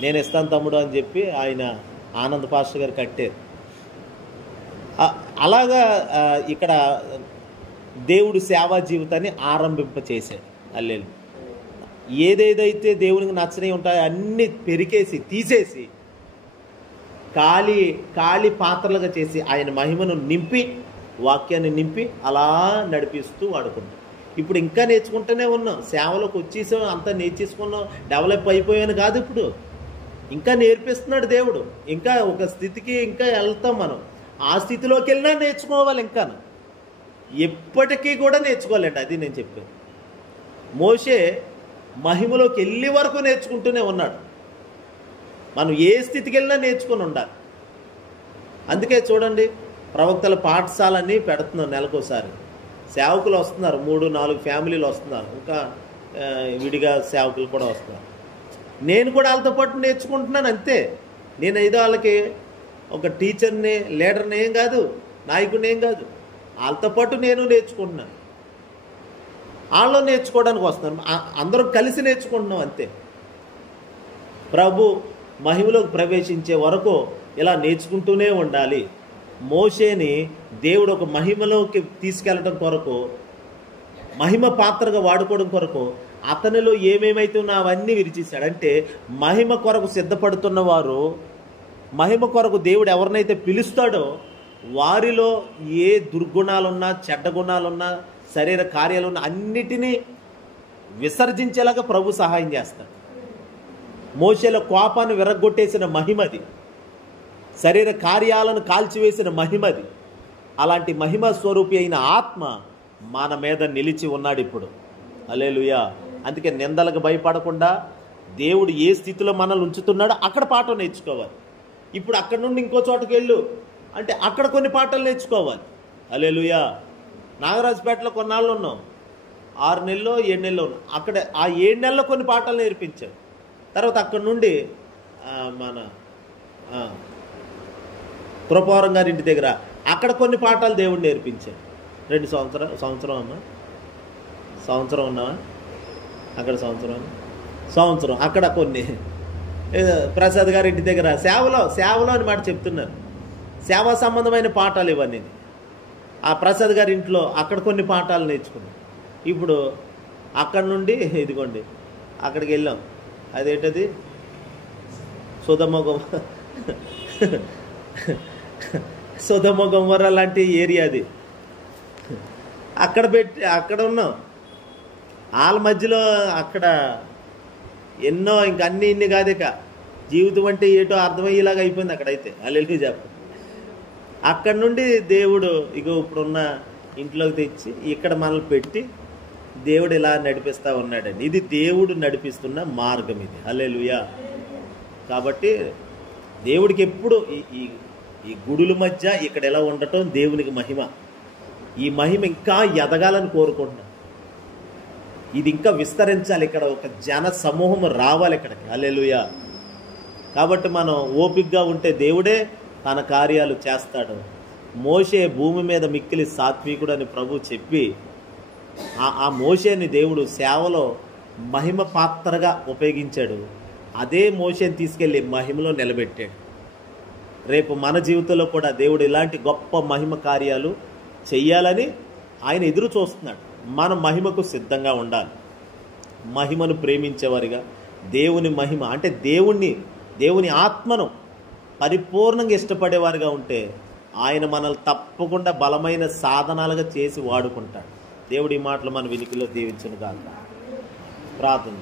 నేను ఇస్తాను తమ్ముడు అని చెప్పి ఆయన ఆనంద్ పాస్టర్ గారు కట్టారు. అలాగా ఇక్కడ దేవుడు సేవా జీవితాన్ని ఆరంభింపచేశాడు. హల్లెలూయా. ఏదేదైతే దేవునికి నచ్చనివి ఉంటాయో అన్నీ పెరికేసి తీసేసి ఖాళీ పాత్రలుగా చేసి ఆయన మహిమను నింపి, వాక్యాన్ని నింపి అలా నడిపిస్తూ వాడుకున్నాం. ఇప్పుడు ఇంకా నేర్చుకుంటూనే ఉన్నాం. సేవలోకి వచ్చేసాం, అంతా నేర్చేసుకున్నాం, డెవలప్ అయిపోయాను కాదు. ఇప్పుడు ఇంకా నేర్పిస్తున్నాడు దేవుడు. ఇంకా ఒక స్థితికి ఇంకా వెళ్తాం మనం. ఆ స్థితిలోకి వెళ్ళినా నేర్చుకోవాలి. ఇంకా ఎప్పటికీ కూడా నేర్చుకోవాలండి. అది నేను చెప్పాను. మోషే మహిమలోకి వెళ్ళే వరకు నేర్చుకుంటూనే ఉన్నాడు. మనం ఏ స్థితికి వెళ్ళినా నేర్చుకుని ఉండాలి. అందుకే చూడండి, ప్రవక్తల పాఠశాలని పెడుతున్నాం నెలకోసారి. సేవకులు వస్తున్నారు, 3-4 ఫ్యామిలీలు వస్తున్నారు, ఇంకా విడిగా సేవకులు కూడా వస్తున్నారు. నేను కూడా వాళ్ళతో పాటు నేర్చుకుంటున్నాను. అంతే. నేను ఏదో వాళ్ళకి ఒక టీచర్ని, లీడర్ని ఏం కాదు, నాయకుడిని ఏం కాదు. వాళ్ళతో పాటు నేను నేర్చుకుంటున్నాను. వాళ్ళు నేర్చుకోవడానికి వస్తున్నాను. అందరం కలిసి నేర్చుకుంటున్నాం. అంతే. ప్రభు మహిమలోకి ప్రవేశించే వరకు ఇలా నేర్చుకుంటూనే ఉండాలి. మోషేని దేవుడు ఒక మహిమలోకి తీసుకెళ్ళడం కొరకు, మహిమ పాత్రగా వాడుకోవడం కొరకు అతనిలో ఏమేమైతే ఉన్నాయో అవన్నీ విరిచేశాడు. అంటే మహిమ కొరకు సిద్ధపడుతున్న వారు, మహిమ కొరకు దేవుడు ఎవరినైతే పిలుస్తాడో వారిలో ఏ దుర్గుణాలున్నా, చెడ్డ గుణాలున్నా, శరీర కార్యాలున్నా అన్నిటినీ విసర్జించేలాగా ప్రభు సహాయం చేస్తాడు. మోషేలో కోపాన్ని విరగ్గొట్టేసిన మహిమది, శరీర కార్యాలను కాల్చివేసిన మహిమది. అలాంటి మహిమ స్వరూపి అయిన ఆత్మ మన మీద నిలిచి ఉన్నాడు ఇప్పుడు. హల్లెలూయా. అందుకే నిందలకు భయపడకుండా దేవుడు ఏ స్థితిలో మనల్ని ఉంచుతున్నాడో అక్కడ పాఠం నేర్చుకోవాలి. ఇప్పుడు అక్కడ నుండి ఇంకో చోటకి వెళ్ళు అంటే అక్కడ కొన్ని పాఠాలు నేర్చుకోవాలి. హల్లెలూయా. నాగరాజుపేటలో కొన్నాళ్ళు ఉన్నాం, 6 నెలలో 7 నెలలో ఉన్నాం. అక్కడ ఆ 7 నెలల్లో కొన్ని పాఠాలు నేర్పించాడు. తర్వాత అక్కడ నుండి మన కృపావరం గారి ఇంటి దగ్గర అక్కడ కొన్ని పాఠాలు దేవుడు నేర్పించాడు. 2 సంవత్సరం అమ్మా, సంవత్సరం ఉన్నావా అక్కడ, సంవత్సరం అక్కడ కొన్ని. ప్రసాద్ గారి ఇంటి దగ్గర సేవలో అని మాట చెప్తున్నారు. సేవా సంబంధమైన పాఠాలు ఇవన్నీ. ఆ ప్రసాద్ గారి ఇంట్లో అక్కడ కొన్ని పాఠాలు నేర్చుకున్నాం. ఇప్పుడు అక్కడ నుండి ఇదిగోండి అక్కడికి వెళ్ళాం. అదేంటది, సొదొమ గొమొర్రా లాంటి ఏరియా అది. అక్కడ ఉన్నాం. వాళ్ళ మధ్యలో అక్కడ ఎన్నో ఇంక ఇన్ని కాదు, ఇక జీవితం అంటే ఏటో అర్థమయ్యేలాగా అయిపోయింది అక్కడైతే. హల్లెలూయా చెప్పు. అక్కడ నుండి దేవుడు ఇప్పుడున్న ఇంట్లోకి తెచ్చి ఇక్కడ మనల్ని పెట్టి దేవుడు ఇలా నడిపిస్తూ ఉన్నాడండి. ఇది దేవుడు నడిపిస్తున్న మార్గం ఇది. హల్లెలూయా. కాబట్టి దేవుడికి ఎప్పుడు ఈ గుడుల మధ్య ఇక్కడ ఎలా ఉండటం దేవునికి మహిమ. ఈ మహిమ ఇంకా ఎదగాలని కోరుకుంటున్నాం. ఇది ఇంకా విస్తరించాలి. ఇక్కడ ఒక జన సమూహం రావాలి ఇక్కడికి. హల్లెలూయా. కాబట్టి మనం ఓపికగా ఉంటే దేవుడే తన కార్యాలు చేస్తాడు. మోషే భూమి మీద మిక్కిలి సాత్వికుడు అని ప్రభు చెప్పి ఆ మోషేని దేవుడు సేవలో మహిమ పాత్రగా ఉపయోగించాడు. అదే మోషేని తీసుకెళ్ళి మహిమలో నిలబెట్టాడు. రేపు మన జీవితంలో కూడా దేవుడు ఇలాంటి గొప్ప మహిమ కార్యాలు చెయ్యాలని ఆయన ఎదురు చూస్తున్నాడు. మన మహిమకు సిద్ధంగా ఉండాలి. మహిమను ప్రేమించేవారిగా, దేవుని మహిమ అంటే దేవుని ఆత్మను పరిపూర్ణంగా ఇష్టపడేవారిగా ఉంటే ఆయన మనల్ని తప్పకుండా బలమైన సాధనాలుగా చేసి వాడుకుంటాడు. దేవుడి మాటలు మన వినికిలో దీవించును గాక. ప్రార్థన.